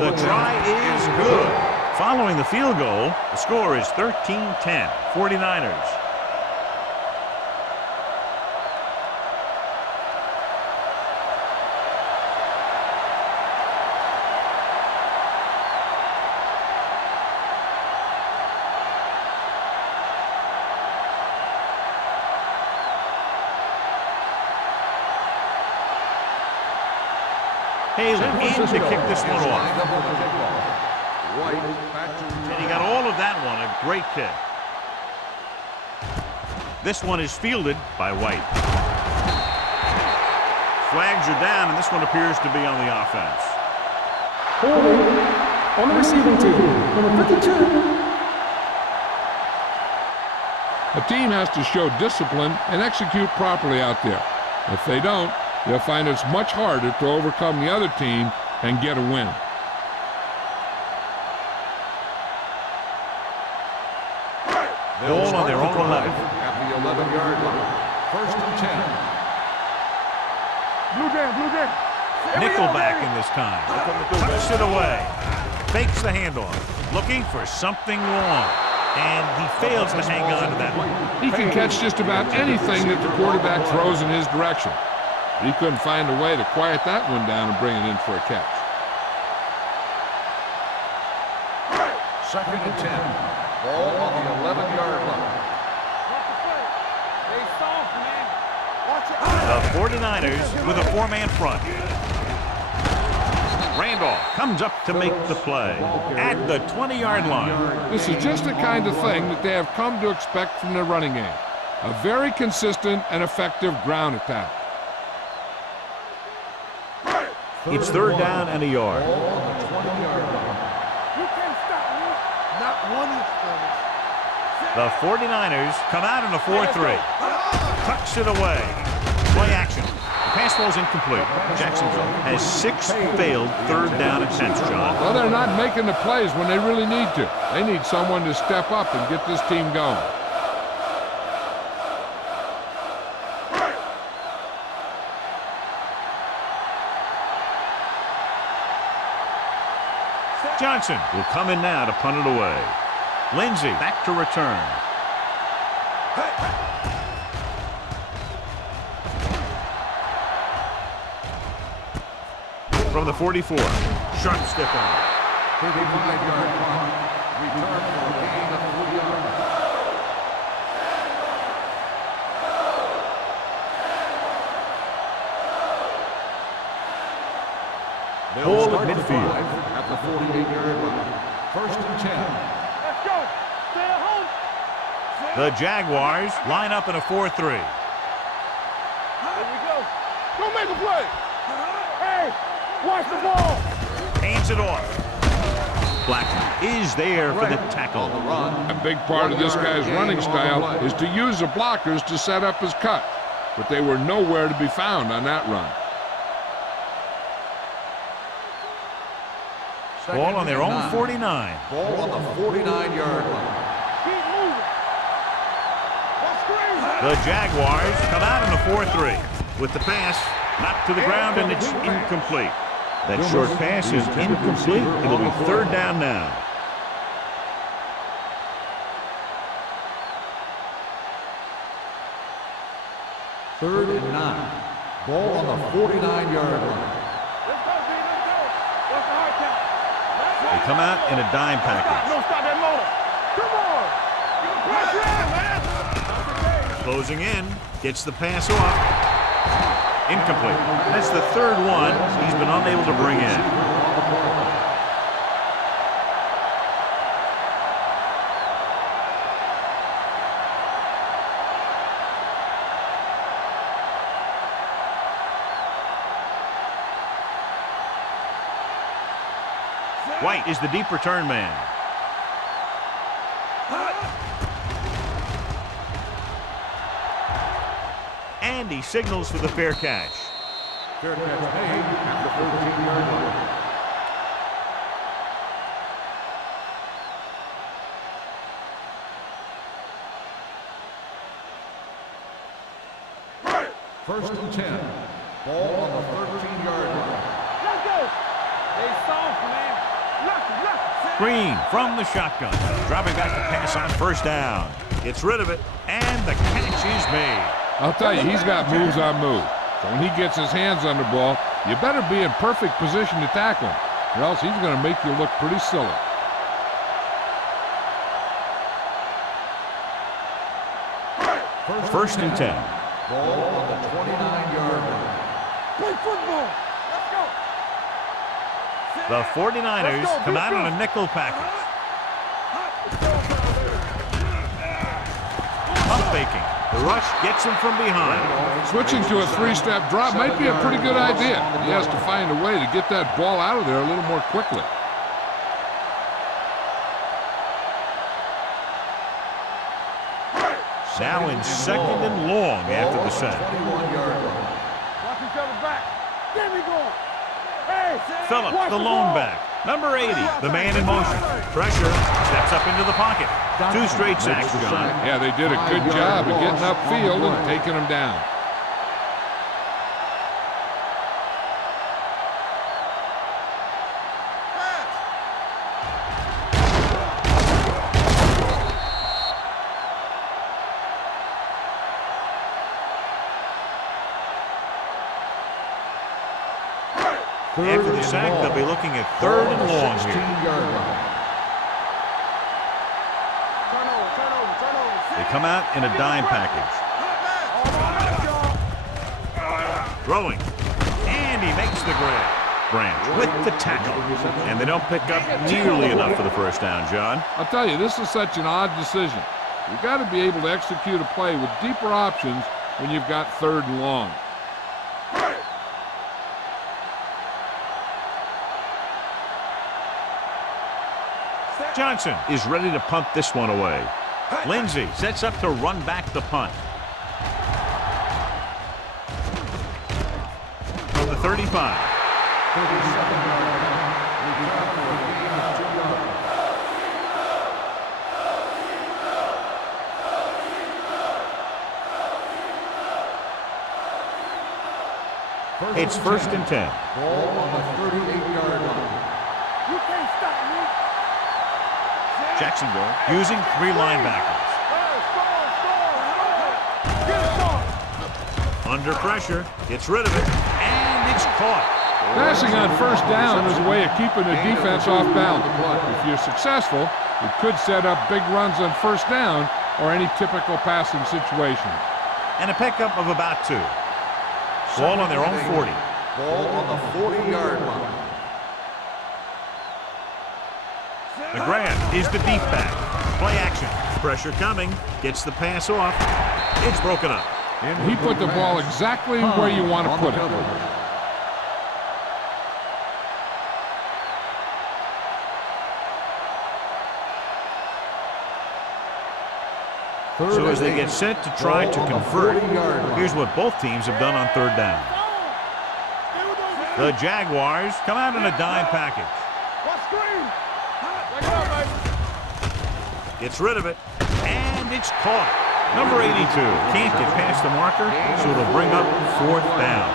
The try is good. Following the field goal, the score is 13-10, 49ers. Haley in to kick this one off. And he got all of that one, a great kick. This one is fielded by White. Flags are down, and this one appears to be on the offense. Holding on the receiving team, number 52. A team has to show discipline and execute properly out there. If they don't, they'll find it's much harder to overcome the other team and get a win. Ball on their own 11. At the 11-yard line. First and 10. Blue jam, blue jam. Nickelback in this time. Tucks it away. Fakes the handoff. Looking for something long. And he fails to hang on to that one. He can catch just about anything that the quarterback throws in his direction. He couldn't find a way to quiet that one down and bring it in for a catch. Second and 10. Ball on the 11-yard line. Stay soft, man. Watch it. The 49ers with a four-man front. Randolph comes up to make the play at the 20-yard line. This is just the kind of thing that they have come to expect from their running game. A very consistent and effective ground attack. It's third down and a yard. You can't stop me. Not one inch, fellas. The 49ers come out in a 4-3. Tucks it away. Play action. The pass falls incomplete. Jacksonville has 6 failed third down attempts, John. Well, they're not making the plays when they really need to. They need someone to step up and get this team going. Johnson will come in now to punt it away. Lindsey back to return. From the 44. Sharp stiff on. 35-yard punt. Return for a gain of 3 yards. Ball at midfield. At the 48-yard line. First and 10. Let's go. Stay at home. The Jaguars line up in a 4-3. Here we go. Don't make a play. Hey, watch the ball. Hands it off. Blackman is there for the tackle. On the run. A big part of this guy's running style is to use the blockers to set up his cut. But they were nowhere to be found on that run. Ball on their own 49. Ball on the 49-yard line. Keep moving. Let's scream. The Jaguars come out in a 4-3. With the pass knocked to the ground, and it's incomplete. That short pass is incomplete. It'll be third down now. Third and 9. Ball on the 49-yard line. Let's go, B. Let's go. What's the hard count? They come out in a dime package. No, stop that motor. Come on. Pressure in, man. Closing in, gets the pass off. Incomplete. That's the third one he's been unable to bring in. White is the deep return man. And And he signals for the fair catch. Fair catch made at the 13-yard line. First and 10. Ball on the 13-yard line. Let's go. They soft, man. Look. Green from the shotgun. Dropping back to pass on first down. Gets rid of it, and the catch is made. I'll tell you, he's got moves on moves. So when he gets his hands on the ball, you better be in perfect position to tackle him, or else he's going to make you look pretty silly. First and 10. Ball on the 29-yard line. Play football. Let's go. The 49ers come out on a nickel package. Pump faking. The rush gets him from behind. Switching to a three-step drop might be a pretty good idea. He has to find a way to get that ball out of there a little more quickly. Now in second and long after the set. 21-yard line. Watch each other back. There we go. Hey, Phillips, watch the lone back. Number 80, the man in motion. Pressure, steps up into the pocket. 2 straight sacks, John. Yeah, they did a good job of getting upfield and taking him down. After the sack, they'll be looking at third and long here. 16-yard line. Turnover. They come out in a dime package. Throwing. And he makes the grab. Branch with the tackle. And they don't pick up nearly enough for the first down, John. I'll tell you, this is such an odd decision. You've got to be able to execute a play with deeper options when you've got third and long. Johnson is ready to punt this one away. Lindsey sets up to run back the punt. From the 35. 37-yard line. Return for a gain of 2 yards. It's first and 10. Ball on the 38-yard line. You can't stop me. Jacksonville using 3 linebackers. Under pressure, gets rid of it, and it's caught. Passing on first down is a way of keeping the defense off balance. If you're successful, it could set up big runs on first down or any typical passing situation. And a pickup of about 2. Ball on their own 40. Ball on the 40-yard line. The grab is the deep back. Play action. Pressure coming. Gets the pass off. It's broken up. He put the ball exactly where you want to put it. So as they get set to try to convert, here's what both teams have done on third down. The Jaguars come out in a dime package. Gets rid of it, and it's caught. Number 82 can't get past the marker, so it'll bring up fourth down.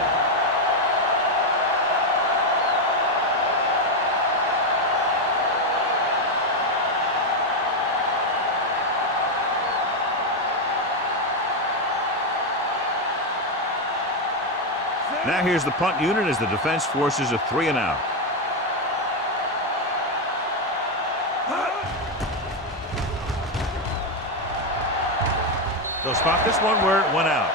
Now here's the punt unit as the defense forces a 3 and out. They'll spot this one where it went out.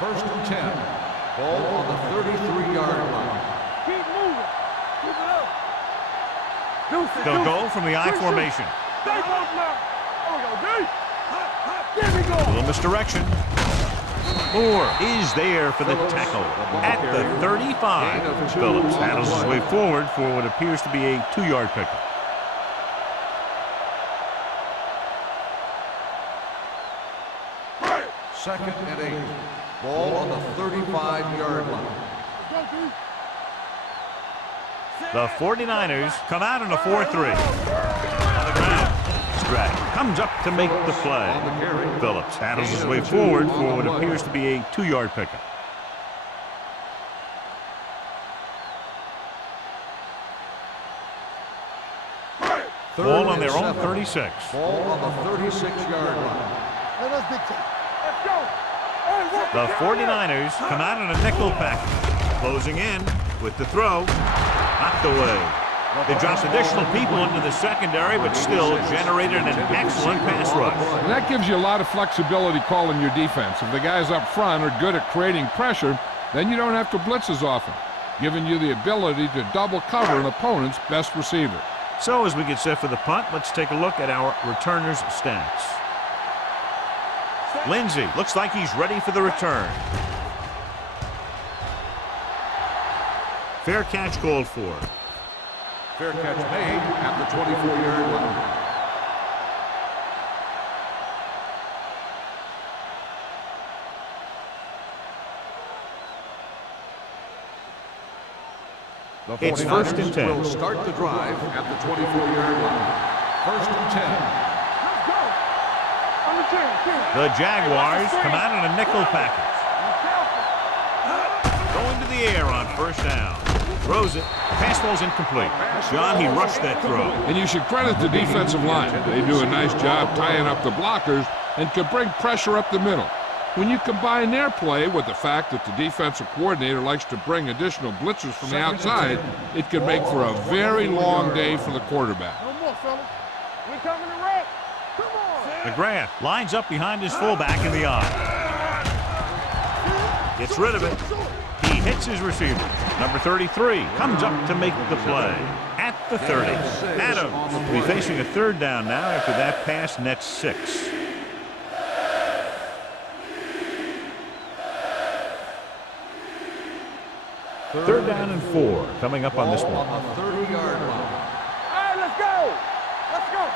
First and 10. Ball on the 33-yard line. Keep moving. Keep it up. They'll go from the I formation. Stay close now. There we go, D. There we go. A little misdirection. Moore is there for the tackle at the 35. Phillips handles his way forward for what appears to be a 2-yard pickup. Second and 8. Ball on the 35-yard line. The 49ers come out in a 4-3. On the ground. Stratton comes up to make the play. Phillips handles his way forward for what appears to be a 2-yard pickup. Ball on their own 36. Ball on the 36-yard line. The 49ers come out in a nickel package. Closing in with the throw. Knocked away. They dropped additional people into the secondary, but still generated an excellent pass rush. And that gives you a lot of flexibility calling your defense. If the guys up front are good at creating pressure, then you don't have to blitz as often, giving you the ability to double cover an opponent's best receiver. So as we get set for the punt, let's take a look at our returners' stats. Lindsey looks like he's ready for the return. Fair catch called for. Fair catch made at the 24-yard line. The It's first and 10. Will start the drive at the 24-yard line. First and 10. The Jaguars come out in a nickel package. Going to the air on first down. Throws it. Pass ball's incomplete. John, he rushed that throw. And you should credit the defensive line. They do a nice job tying up the blockers and can bring pressure up the middle. When you combine their play with the fact that the defensive coordinator likes to bring additional blitzers from the outside, it can make for a very long day for the quarterback. No more, fellas. We coming to wreck. Come on. McGrath lines up behind his fullback in the eye. Gets rid of it. He hits his receiver. Number 33 comes up to make the play at the 30. Adams will be facing a third down now after that pass nets 6. Third down and 4 coming up on this one. On the 30-yard line. All right, let's go. Let's go.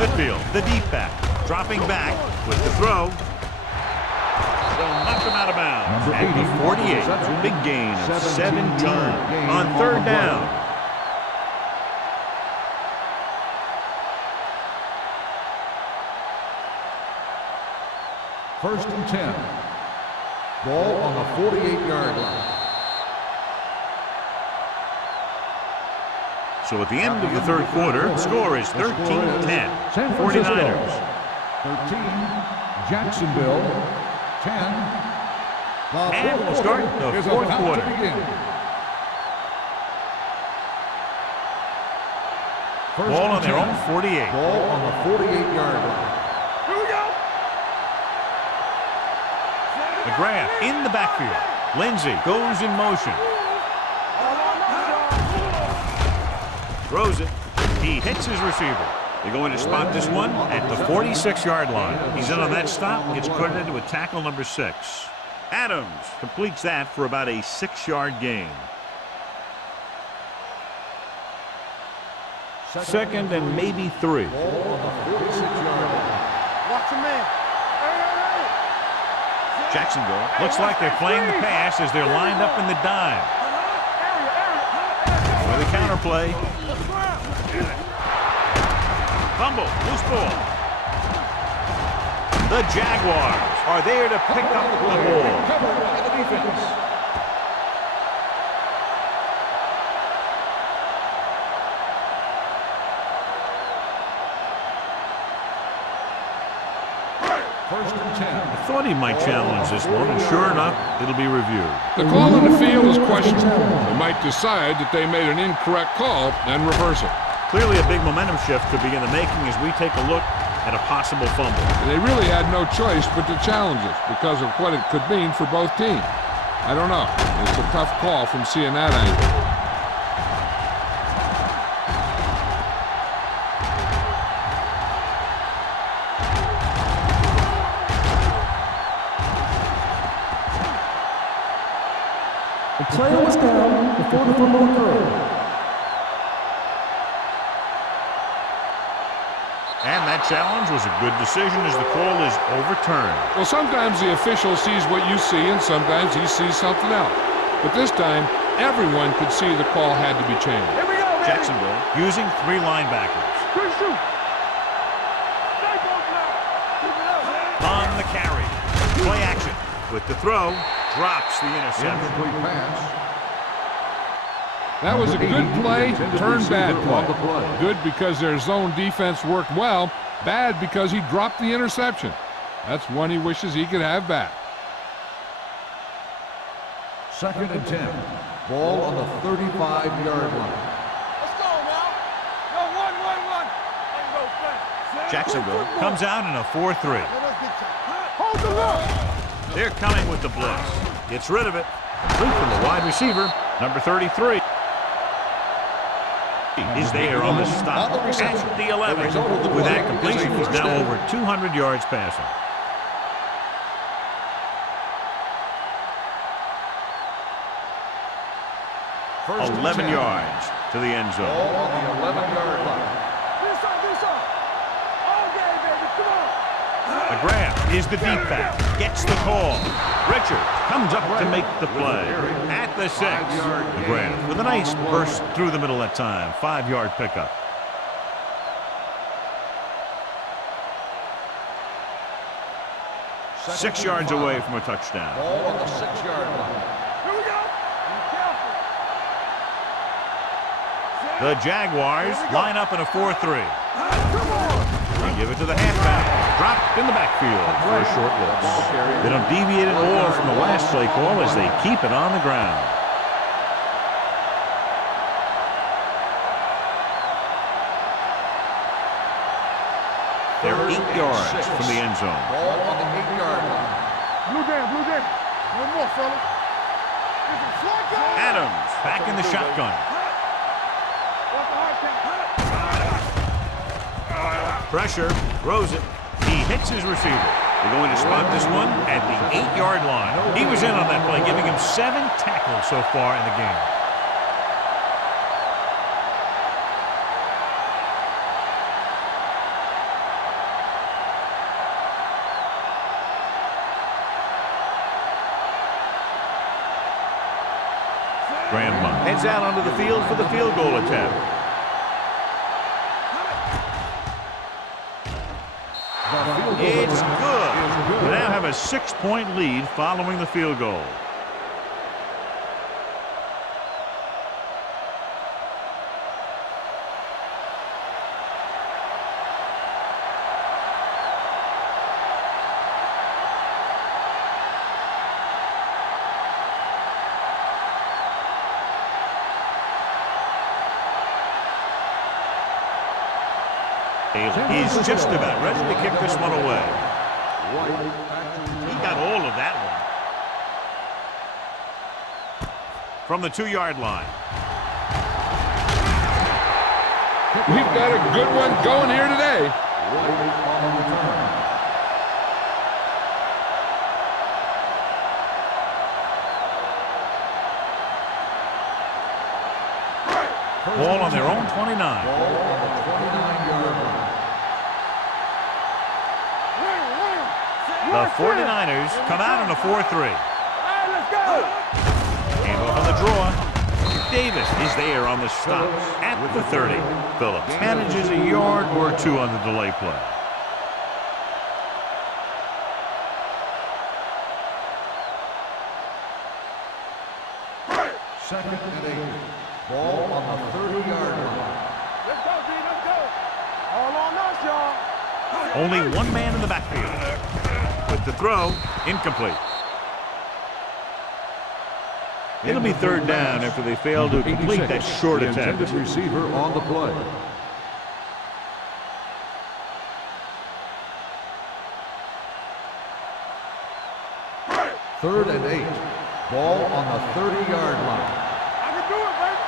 Whitfield, the deep back, dropping back with the throw. They'll knock him out of bounds at the 48. Big gain of 17 on third down. First and 10. Ball on the 48-yard line. So at the end of the third quarter, the score is 13-10. 49ers. 13, Jacksonville. 10. And we'll start the fourth quarter. Ball on their own 48. Ball on the 48-yard line. Here we go. McGrath in the backfield. Lindsey goes in motion. Throws it. He hits his receiver. They're going to spot this one at the 46-yard line. He's in on that stop. Gets credited with tackle number 6. Adams completes that for about a 6-yard gain. Second and maybe 3. Ball on the 46-yard line. Watch a man. Jacksonville looks like they're playing the pass as they're lined up in the dime. With a counter play. Fumble, loose ball. The Jaguars are there to pick up the ball. Covered by the defense. First and 10. I thought he might challenge this one, and sure enough, it'll be reviewed. The call on the field is questionable. They might decide that they made an incorrect call and reverse it. Clearly a big momentum shift could be in the making as we take a look at a possible fumble. And they really had no choice but to challenge it because of what it could mean for both teams. I don't know. It's a tough call from seeing that angle. The player was down before the fumble occurred. And that challenge was a good decision as the call is overturned. Well, sometimes the official sees what you see, and sometimes he sees something else. But this time, everyone could see the call had to be changed. Here we go, baby. Jacksonville using 3 linebackers. Good shoot. Stay close now. Keep it up, man. On the carry. Play action. With the throw, drops the interception. Incomplete pass. That was a good play, turned bad On the play. play. Good because their zone defense worked well, bad because he dropped the interception. That's one he wishes he could have back. 2nd and 10. Ball on the 35-yard line. Let's go now. Go, one. There you go, flat. Jacksonville comes out in a 4-3. Hold the look. They're coming with the blitz. Gets rid of it. Complete from the wide receiver, number 33. Is there on the stop at the 11. With that completion, he's now over 200 yards passing. First and 11 10. yards to the end zone. Ball on the 11-yard line. This up. Okay, baby, come on. McGrath is the deep back. Gets the call. Richards comes up to make the play. At the 6. McGrath with a nice burst through the middle that time. 5-yard pickup. Six yards away from a touchdown. Ball on the 6-yard line. Here we go. Be careful. The Jaguars line up in a 4-3. Come on. They give it to the halfback. Dropped in the backfield for a short loss. They don't deviate at all from the last play call as they keep it on the ground. They're 8 yards from the end zone. Ball on the 8-yard line. Blue down. One more, fella. Is it slot guy? Adams back in the shotgun. What's the hard count? Pressure, throws it. He hits his receiver. They're going to spot this one at the 8-yard line. He was in on that play, giving him 7 tackles so far in the game. Grandma heads out onto the field for the field goal attempt. It's good. We now have a 6-point lead following the field goal. He's just about ready to kick this one away. He got all of that one. From the 2-yard line. We've got a good one going here today. Ball on their own 29. Ball on the 29-yard line. The 49ers come out in a 4-3. All right, let's go. Handoff on the draw. Davis is there on the stop at the 30. Phillips manages a yard or 2 on the delay play. Second and 8. Ball on the 30-yard line. Let's go, D. Let's go. All on us, y'all. Only one man in the backfield. With the throw, incomplete. It'll be 3rd down after they fail to complete that short The attempt. intended receiver on the play. Third and 8. Ball on the 30-yard line. I can do it, baby.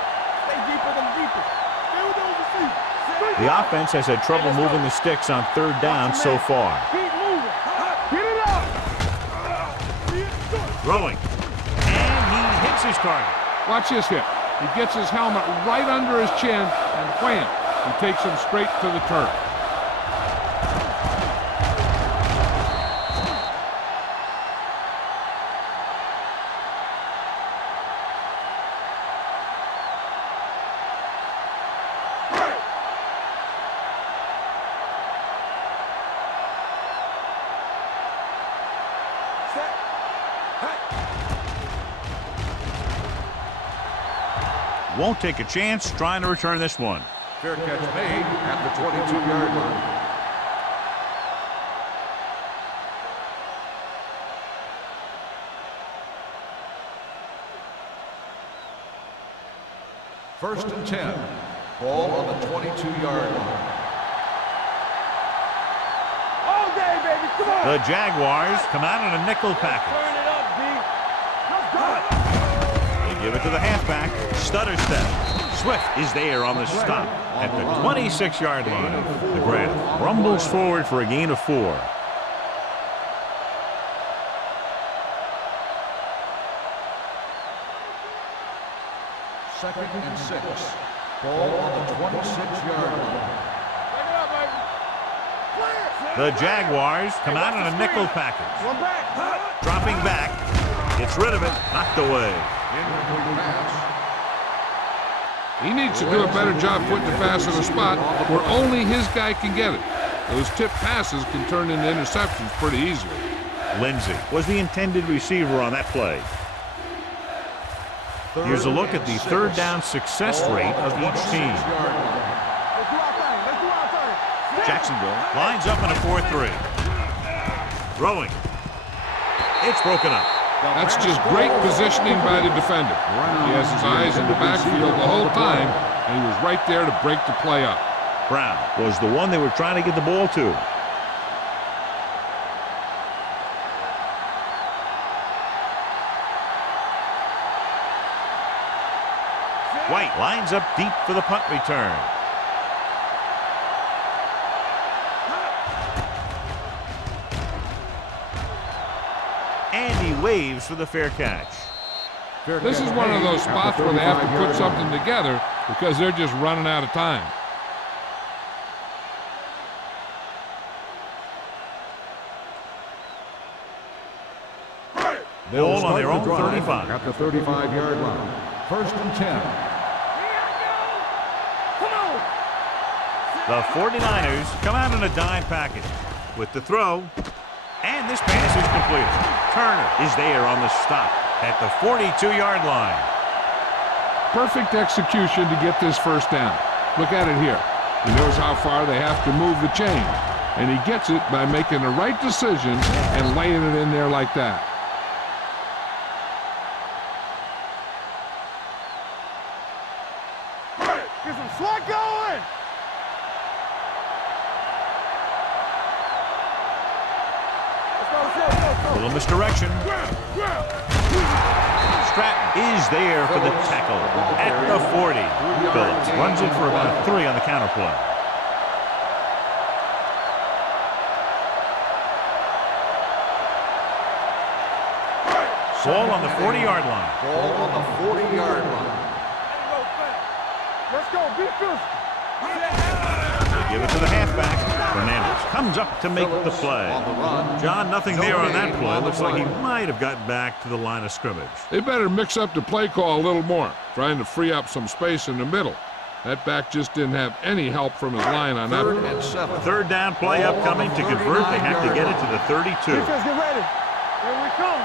Stay deeper than deepest. Stay with those receivers. The offense has had trouble moving the sticks on 3rd down so far. Keep moving. Get it up. Throwing. And he hits his target. Watch this hit. He gets his helmet right under his chin, and wham! He takes him straight to the turf. Won't take a chance trying to return this one. Fair catch made at the 22-yard line. First and 10. Ball on the 22-yard line. All day, baby. Come on. The Jaguars come out in a nickel package. Turn it up, D. Let's go. They give it to the halfback. Stutter step. Swift is there on the stop at the 26-yard line. The Grant rumbles forward for a gain of 4. Second and 6. Ball on the 26-yard line. Take it up, baby. The Jaguars come out in a nickel package. One back. Dropping back. Gets rid of it. Knocked away. Incomplete pass. He needs to do a better job putting the pass in a spot where only his guy can get it. Those tip passes can turn into interceptions pretty easily. Lindsey was the intended receiver on that play. Here's a look at the third down success rate of each team. Let's do our thing. Let's do our thing. Jacksonville lines up in a 4-3. Throwing. It's broken up. That's just great positioning by the defender. He has his eyes in the backfield the whole time, and he was right there to break the play up. Brown was the one they were trying to get the ball to. White lines up deep for the punt return. And he waves for the fair catch. This is one of those spots where they have to put something together because they're just running out of time. Ball on their own 35. At the 35-yard line. First and 10. The 49ers come out in a dime package with the throw, and this pass is completed. Turner is there on the stop at the 42-yard line. Perfect execution to get this first down. Look at it here. He knows how far they have to move the chain, and he gets it by making the right decision and laying it in there like that. Get some sweat going. A little misdirection. Stratton is there for the tackle at the 40. Phillips runs it for about 3 on the counterplay. Ball on the 40-yard line. Ball on the 40-yard line. Let's go. Be physical. They give it to the halfback. Fernandez comes up to make the play. John, nothing there on that play. Looks like he might have gotten back to the line of scrimmage. They better mix up the play call a little more, trying to free up some space in the middle. That back just didn't have any help from his line on that Third play. and 7. Third down play upcoming. To convert, they have to get it to the 32. Defense, get ready. Here we come.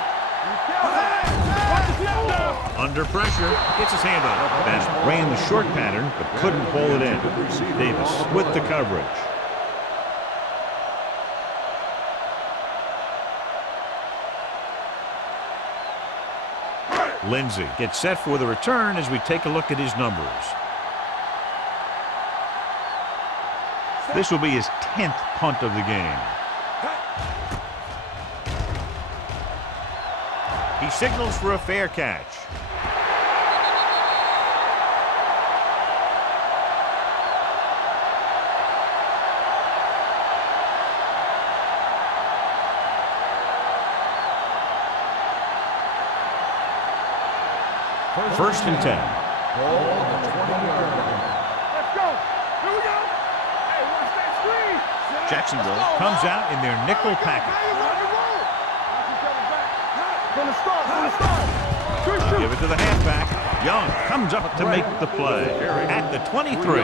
Watch the snap now. Under pressure, gets his hand on it. Bennett ran the short pattern, but couldn't pull it in. Davis with the coverage. Lindsey gets set for the return as we take a look at his numbers. This will be his 10th punt of the game. He signals for a fair catch. First and 10. Ball on the 20-yard line. Let's go. Here we go. Hey, watch that screen. Jacksonville comes out in their nickel package. From the start, from the start. Good shoot. Give it to the halfback. Young comes up to make the play at the 23.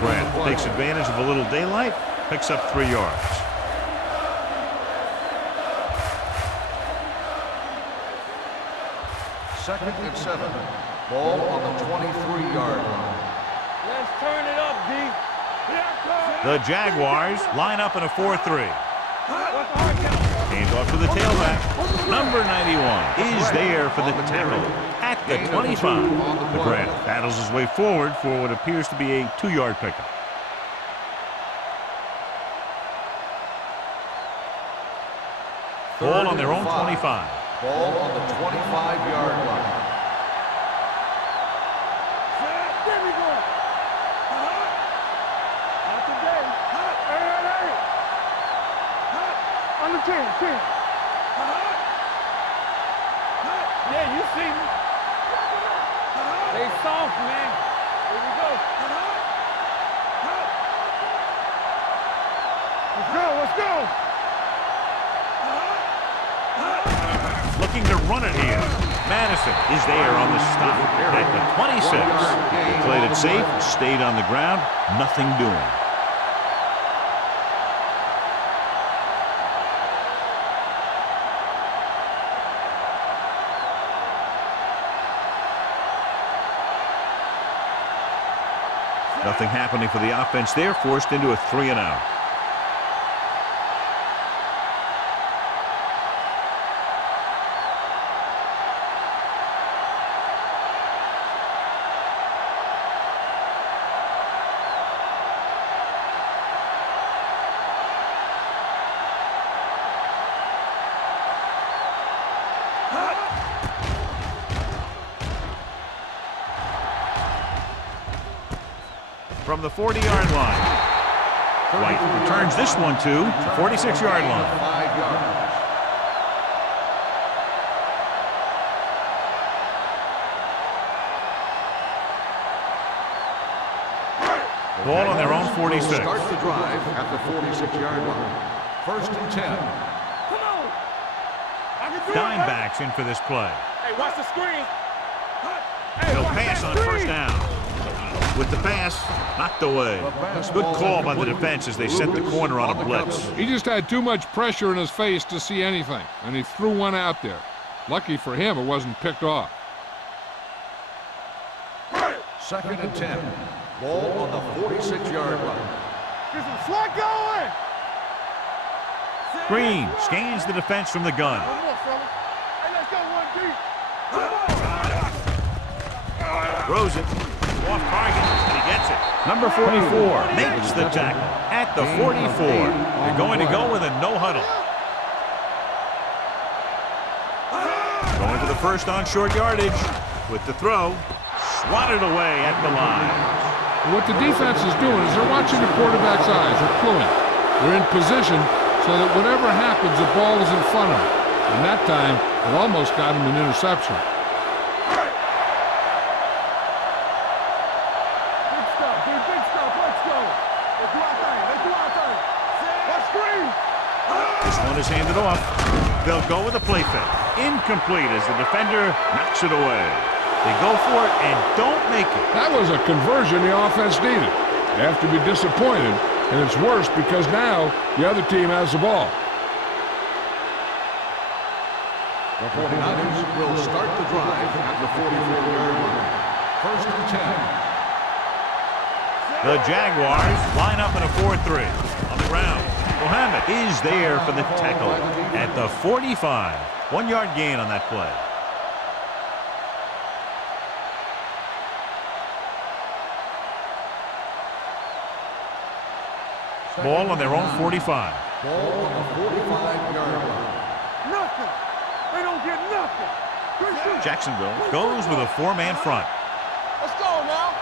Grant takes advantage of a little daylight, picks up 3 yards. Second and 7. Ball on the 23-yard line. Let's turn it up, D. Here I come. The Jaguars line up in a 4-3. What's the hard count? Hands off to the tailback. Number 91 is there for the tackle at the 25. McGrath battles his way forward for what appears to be a 2-yard pickup. Ball on their own 25. Ball on the 25-yard line. There we go. Not today. Hey. Under 10. Yeah, you see me. They soft, man. Here we go. Let's go. Looking to run it here. Madison is there on the stop at the 26. They played it safe, stayed on the ground, nothing doing. Nothing happening for the offense there, forced into a 3-and-out. From the 40-yard line. White returns this one to 46-yard line. 5 yards. Ball on their own 46. Start the drive at the 46-yard line. First and 10. Come on. I can do it. Dimebacks in for this play. Hey, watch the screen. He'll pass on first down. With the pass, knocked away. Good call by the defense as they sent the corner on a blitz. He just had too much pressure in his face to see anything, and he threw one out there. Lucky for him, it wasn't picked off. Second and 10. Ball on the 46-yard line. Get some slot going. Green scans the defense from the gun. One more, fella. Hey, let's go 1 deep. Throws it. Off target, and he gets it. Number 44 makes the tackle at the 44. They're going to go with a no huddle. Going to the first on short yardage with the throw. Swatted away at the line. What the defense is doing is they're watching the quarterback's eyes. They're cluing. They're in position so that whatever happens, the ball is in front of them. And that time, it almost got him an interception. This one is handed off. They'll go with a play fake. Incomplete as the defender knocks it away. They go for it and don't make it. That was a conversion the offense needed. They have to be disappointed, and it's worse because now the other team has the ball. The 49ers will start the drive at the 44-yard line. First and 10. The Jaguars line up in a 4-3. On the ground, Mohammed is there for the tackle at the 45. 1-yard gain on that play. Ball on their own 45. Ball on the 45-yard line. Nothing. They don't get nothing. Good shoot. Jacksonville goes with a 4-man front. Let's go now.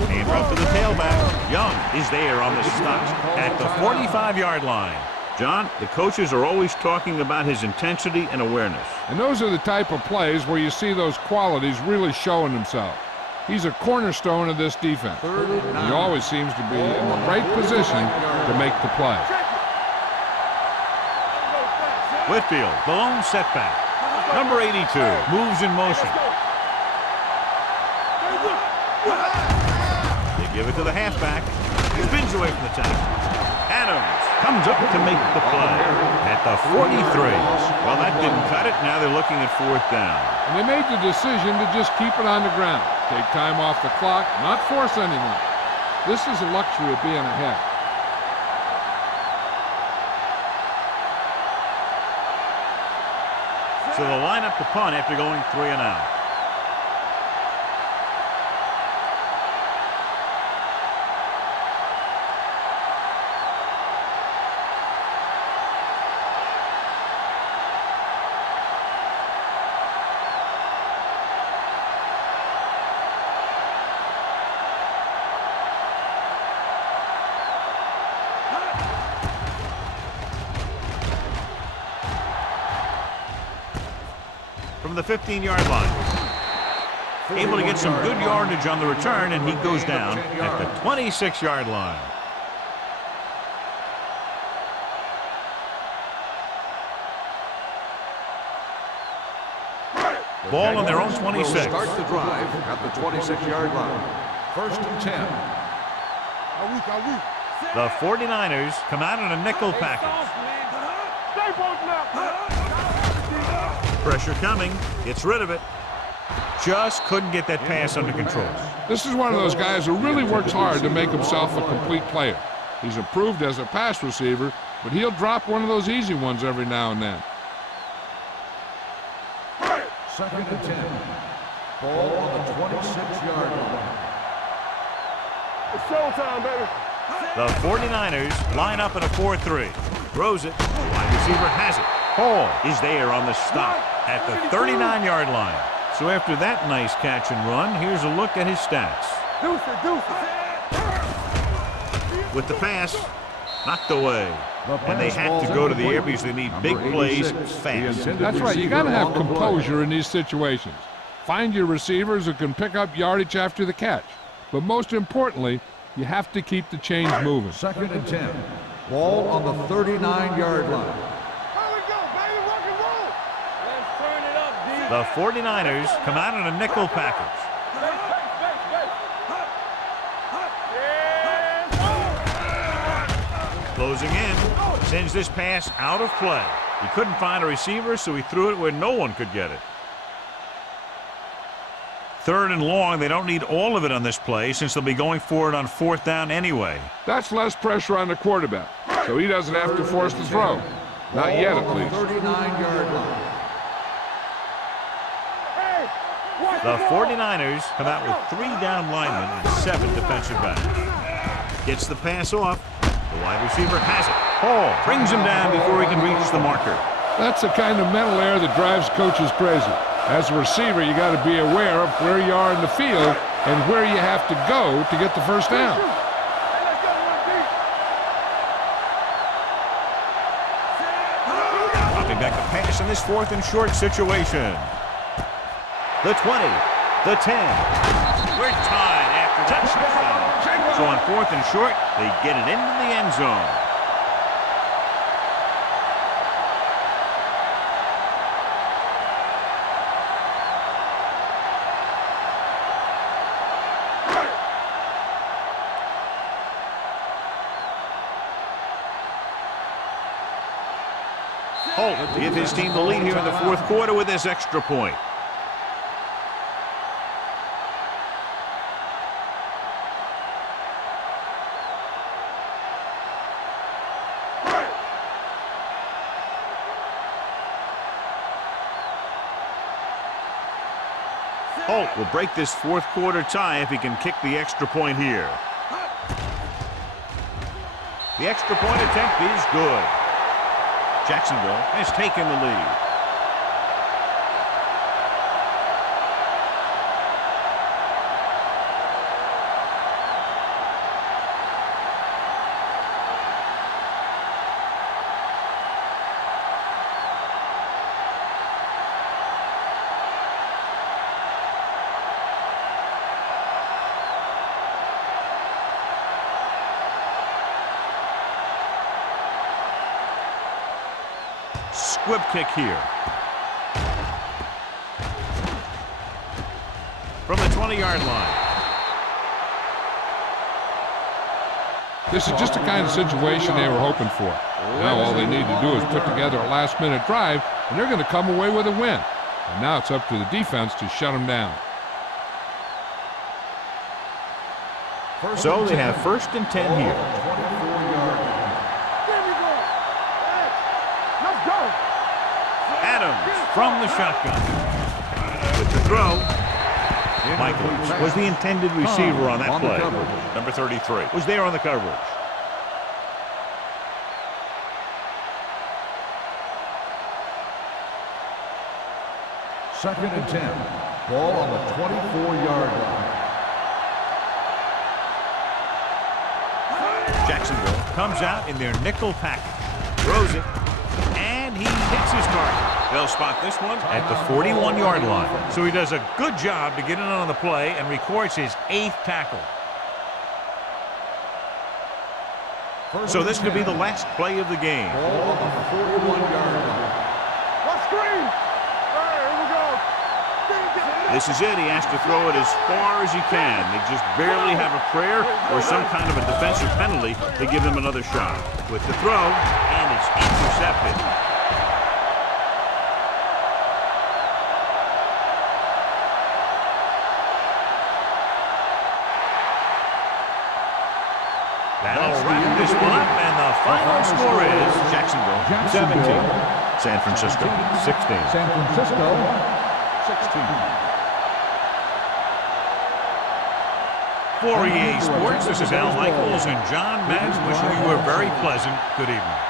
Hand off to the tailback. Young is there on the stop at the 45-yard line. John, the coaches are always talking about his intensity and awareness. And those are the type of plays where you see those qualities really showing themselves. He's a cornerstone of this defense. He always seems to be in the right position to make the play. Whitfield, the lone setback. Number 82 moves in motion. They give it to the halfback. He spins away from the tackle. Adams comes up to make the play at the 43. Well, that didn't cut it. Now they're looking at 4th down. And they made the decision to just keep it on the ground. Take time off the clock, not force anything. This is the luxury of being ahead. So they'll line up to punt after going 3 and out. From the 15-yard line. Able to get some good yardage on the return, and he goes down at the 26-yard line. Ball on their own 26. Will start the drive at the 26-yard line. 1st and 10. The 49ers come out in a nickel package. Pressure coming. Gets rid of it. Just couldn't get that pass under control. This is one of those guys who really works hard to make himself a complete player. He's improved as a pass receiver, but he'll drop one of those easy ones every now and then. 2nd and 10. Ball on the 26-yard line. It's showtime, baby. The 49ers line up in a 4-3. Throws it. Wide receiver has it. Hall is there on the stop at the 39-yard line. So after that nice catch and run, here's a look at his stats. With the pass, knocked away. And they have to go to the air because they need big plays fast. That's right. You got to have composure in these situations. Find your receivers who can pick up yardage after the catch. But most importantly, you have to keep the chains moving. 2nd and 10. Ball on the 39-yard line. The 49ers come out in a nickel package. Closing in, sends this pass out of play. He couldn't find a receiver, so he threw it where no one could get it. 3rd and long. They don't need all of it on this play since they'll be going for it on 4th down anyway. That's less pressure on the quarterback, so he doesn't have to force the throw. Not yet, at least. 39-yard line. The 49ers come out with 3 down linemen and 7 defensive backs. Gets the pass off. The wide receiver has it. Hall brings him down before he can reach the marker. That's the kind of mental error that drives coaches crazy. As a receiver, you got to be aware of where you are in the field and where you have to go to get the first down. Dropping back the pass in this 4th and short situation. The 20, the 10. We're tied after that touchdown. So on 4th and short, they get it into the end zone. Holt to give his team the lead here in the 4th quarter with this extra point. Holt will break this 4th quarter tie if he can kick the extra point here. The extra point attempt is good. Jacksonville has taken the lead. Squib kick here. From the 20-yard line. This is just the kind of situation they were hoping for. Now all they need to do is put together a last-minute drive, and they're going to come away with a win. And now it's up to the defense to shut them down. So they have 1st and 10 here. Let's go. Adams from the shotgun. With the throw. Michaels was the intended receiver on that play. Number 33 was there on the coverage. Second and 10. Ball on the 24-yard line. Jacksonville comes out in their nickel package. Throws it. And he hits his target. They'll spot this one at the 41-yard line. So he does a good job to get in on the play and records his 8th tackle. So this could be the last play of the game. Ball on the 41-yard line. Let's screen. Hey, here we go. This is it. He has to throw it as far as he can. They just barely have a prayer or some kind of a defensive penalty to give them another shot. With the throw, and it's intercepted. That'll wrap this one up, and the final score is Jacksonville 17, San Francisco 16. San Francisco 16. For EA Sports, this is Al Michaels and John Madden wishing you a very pleasant good evening.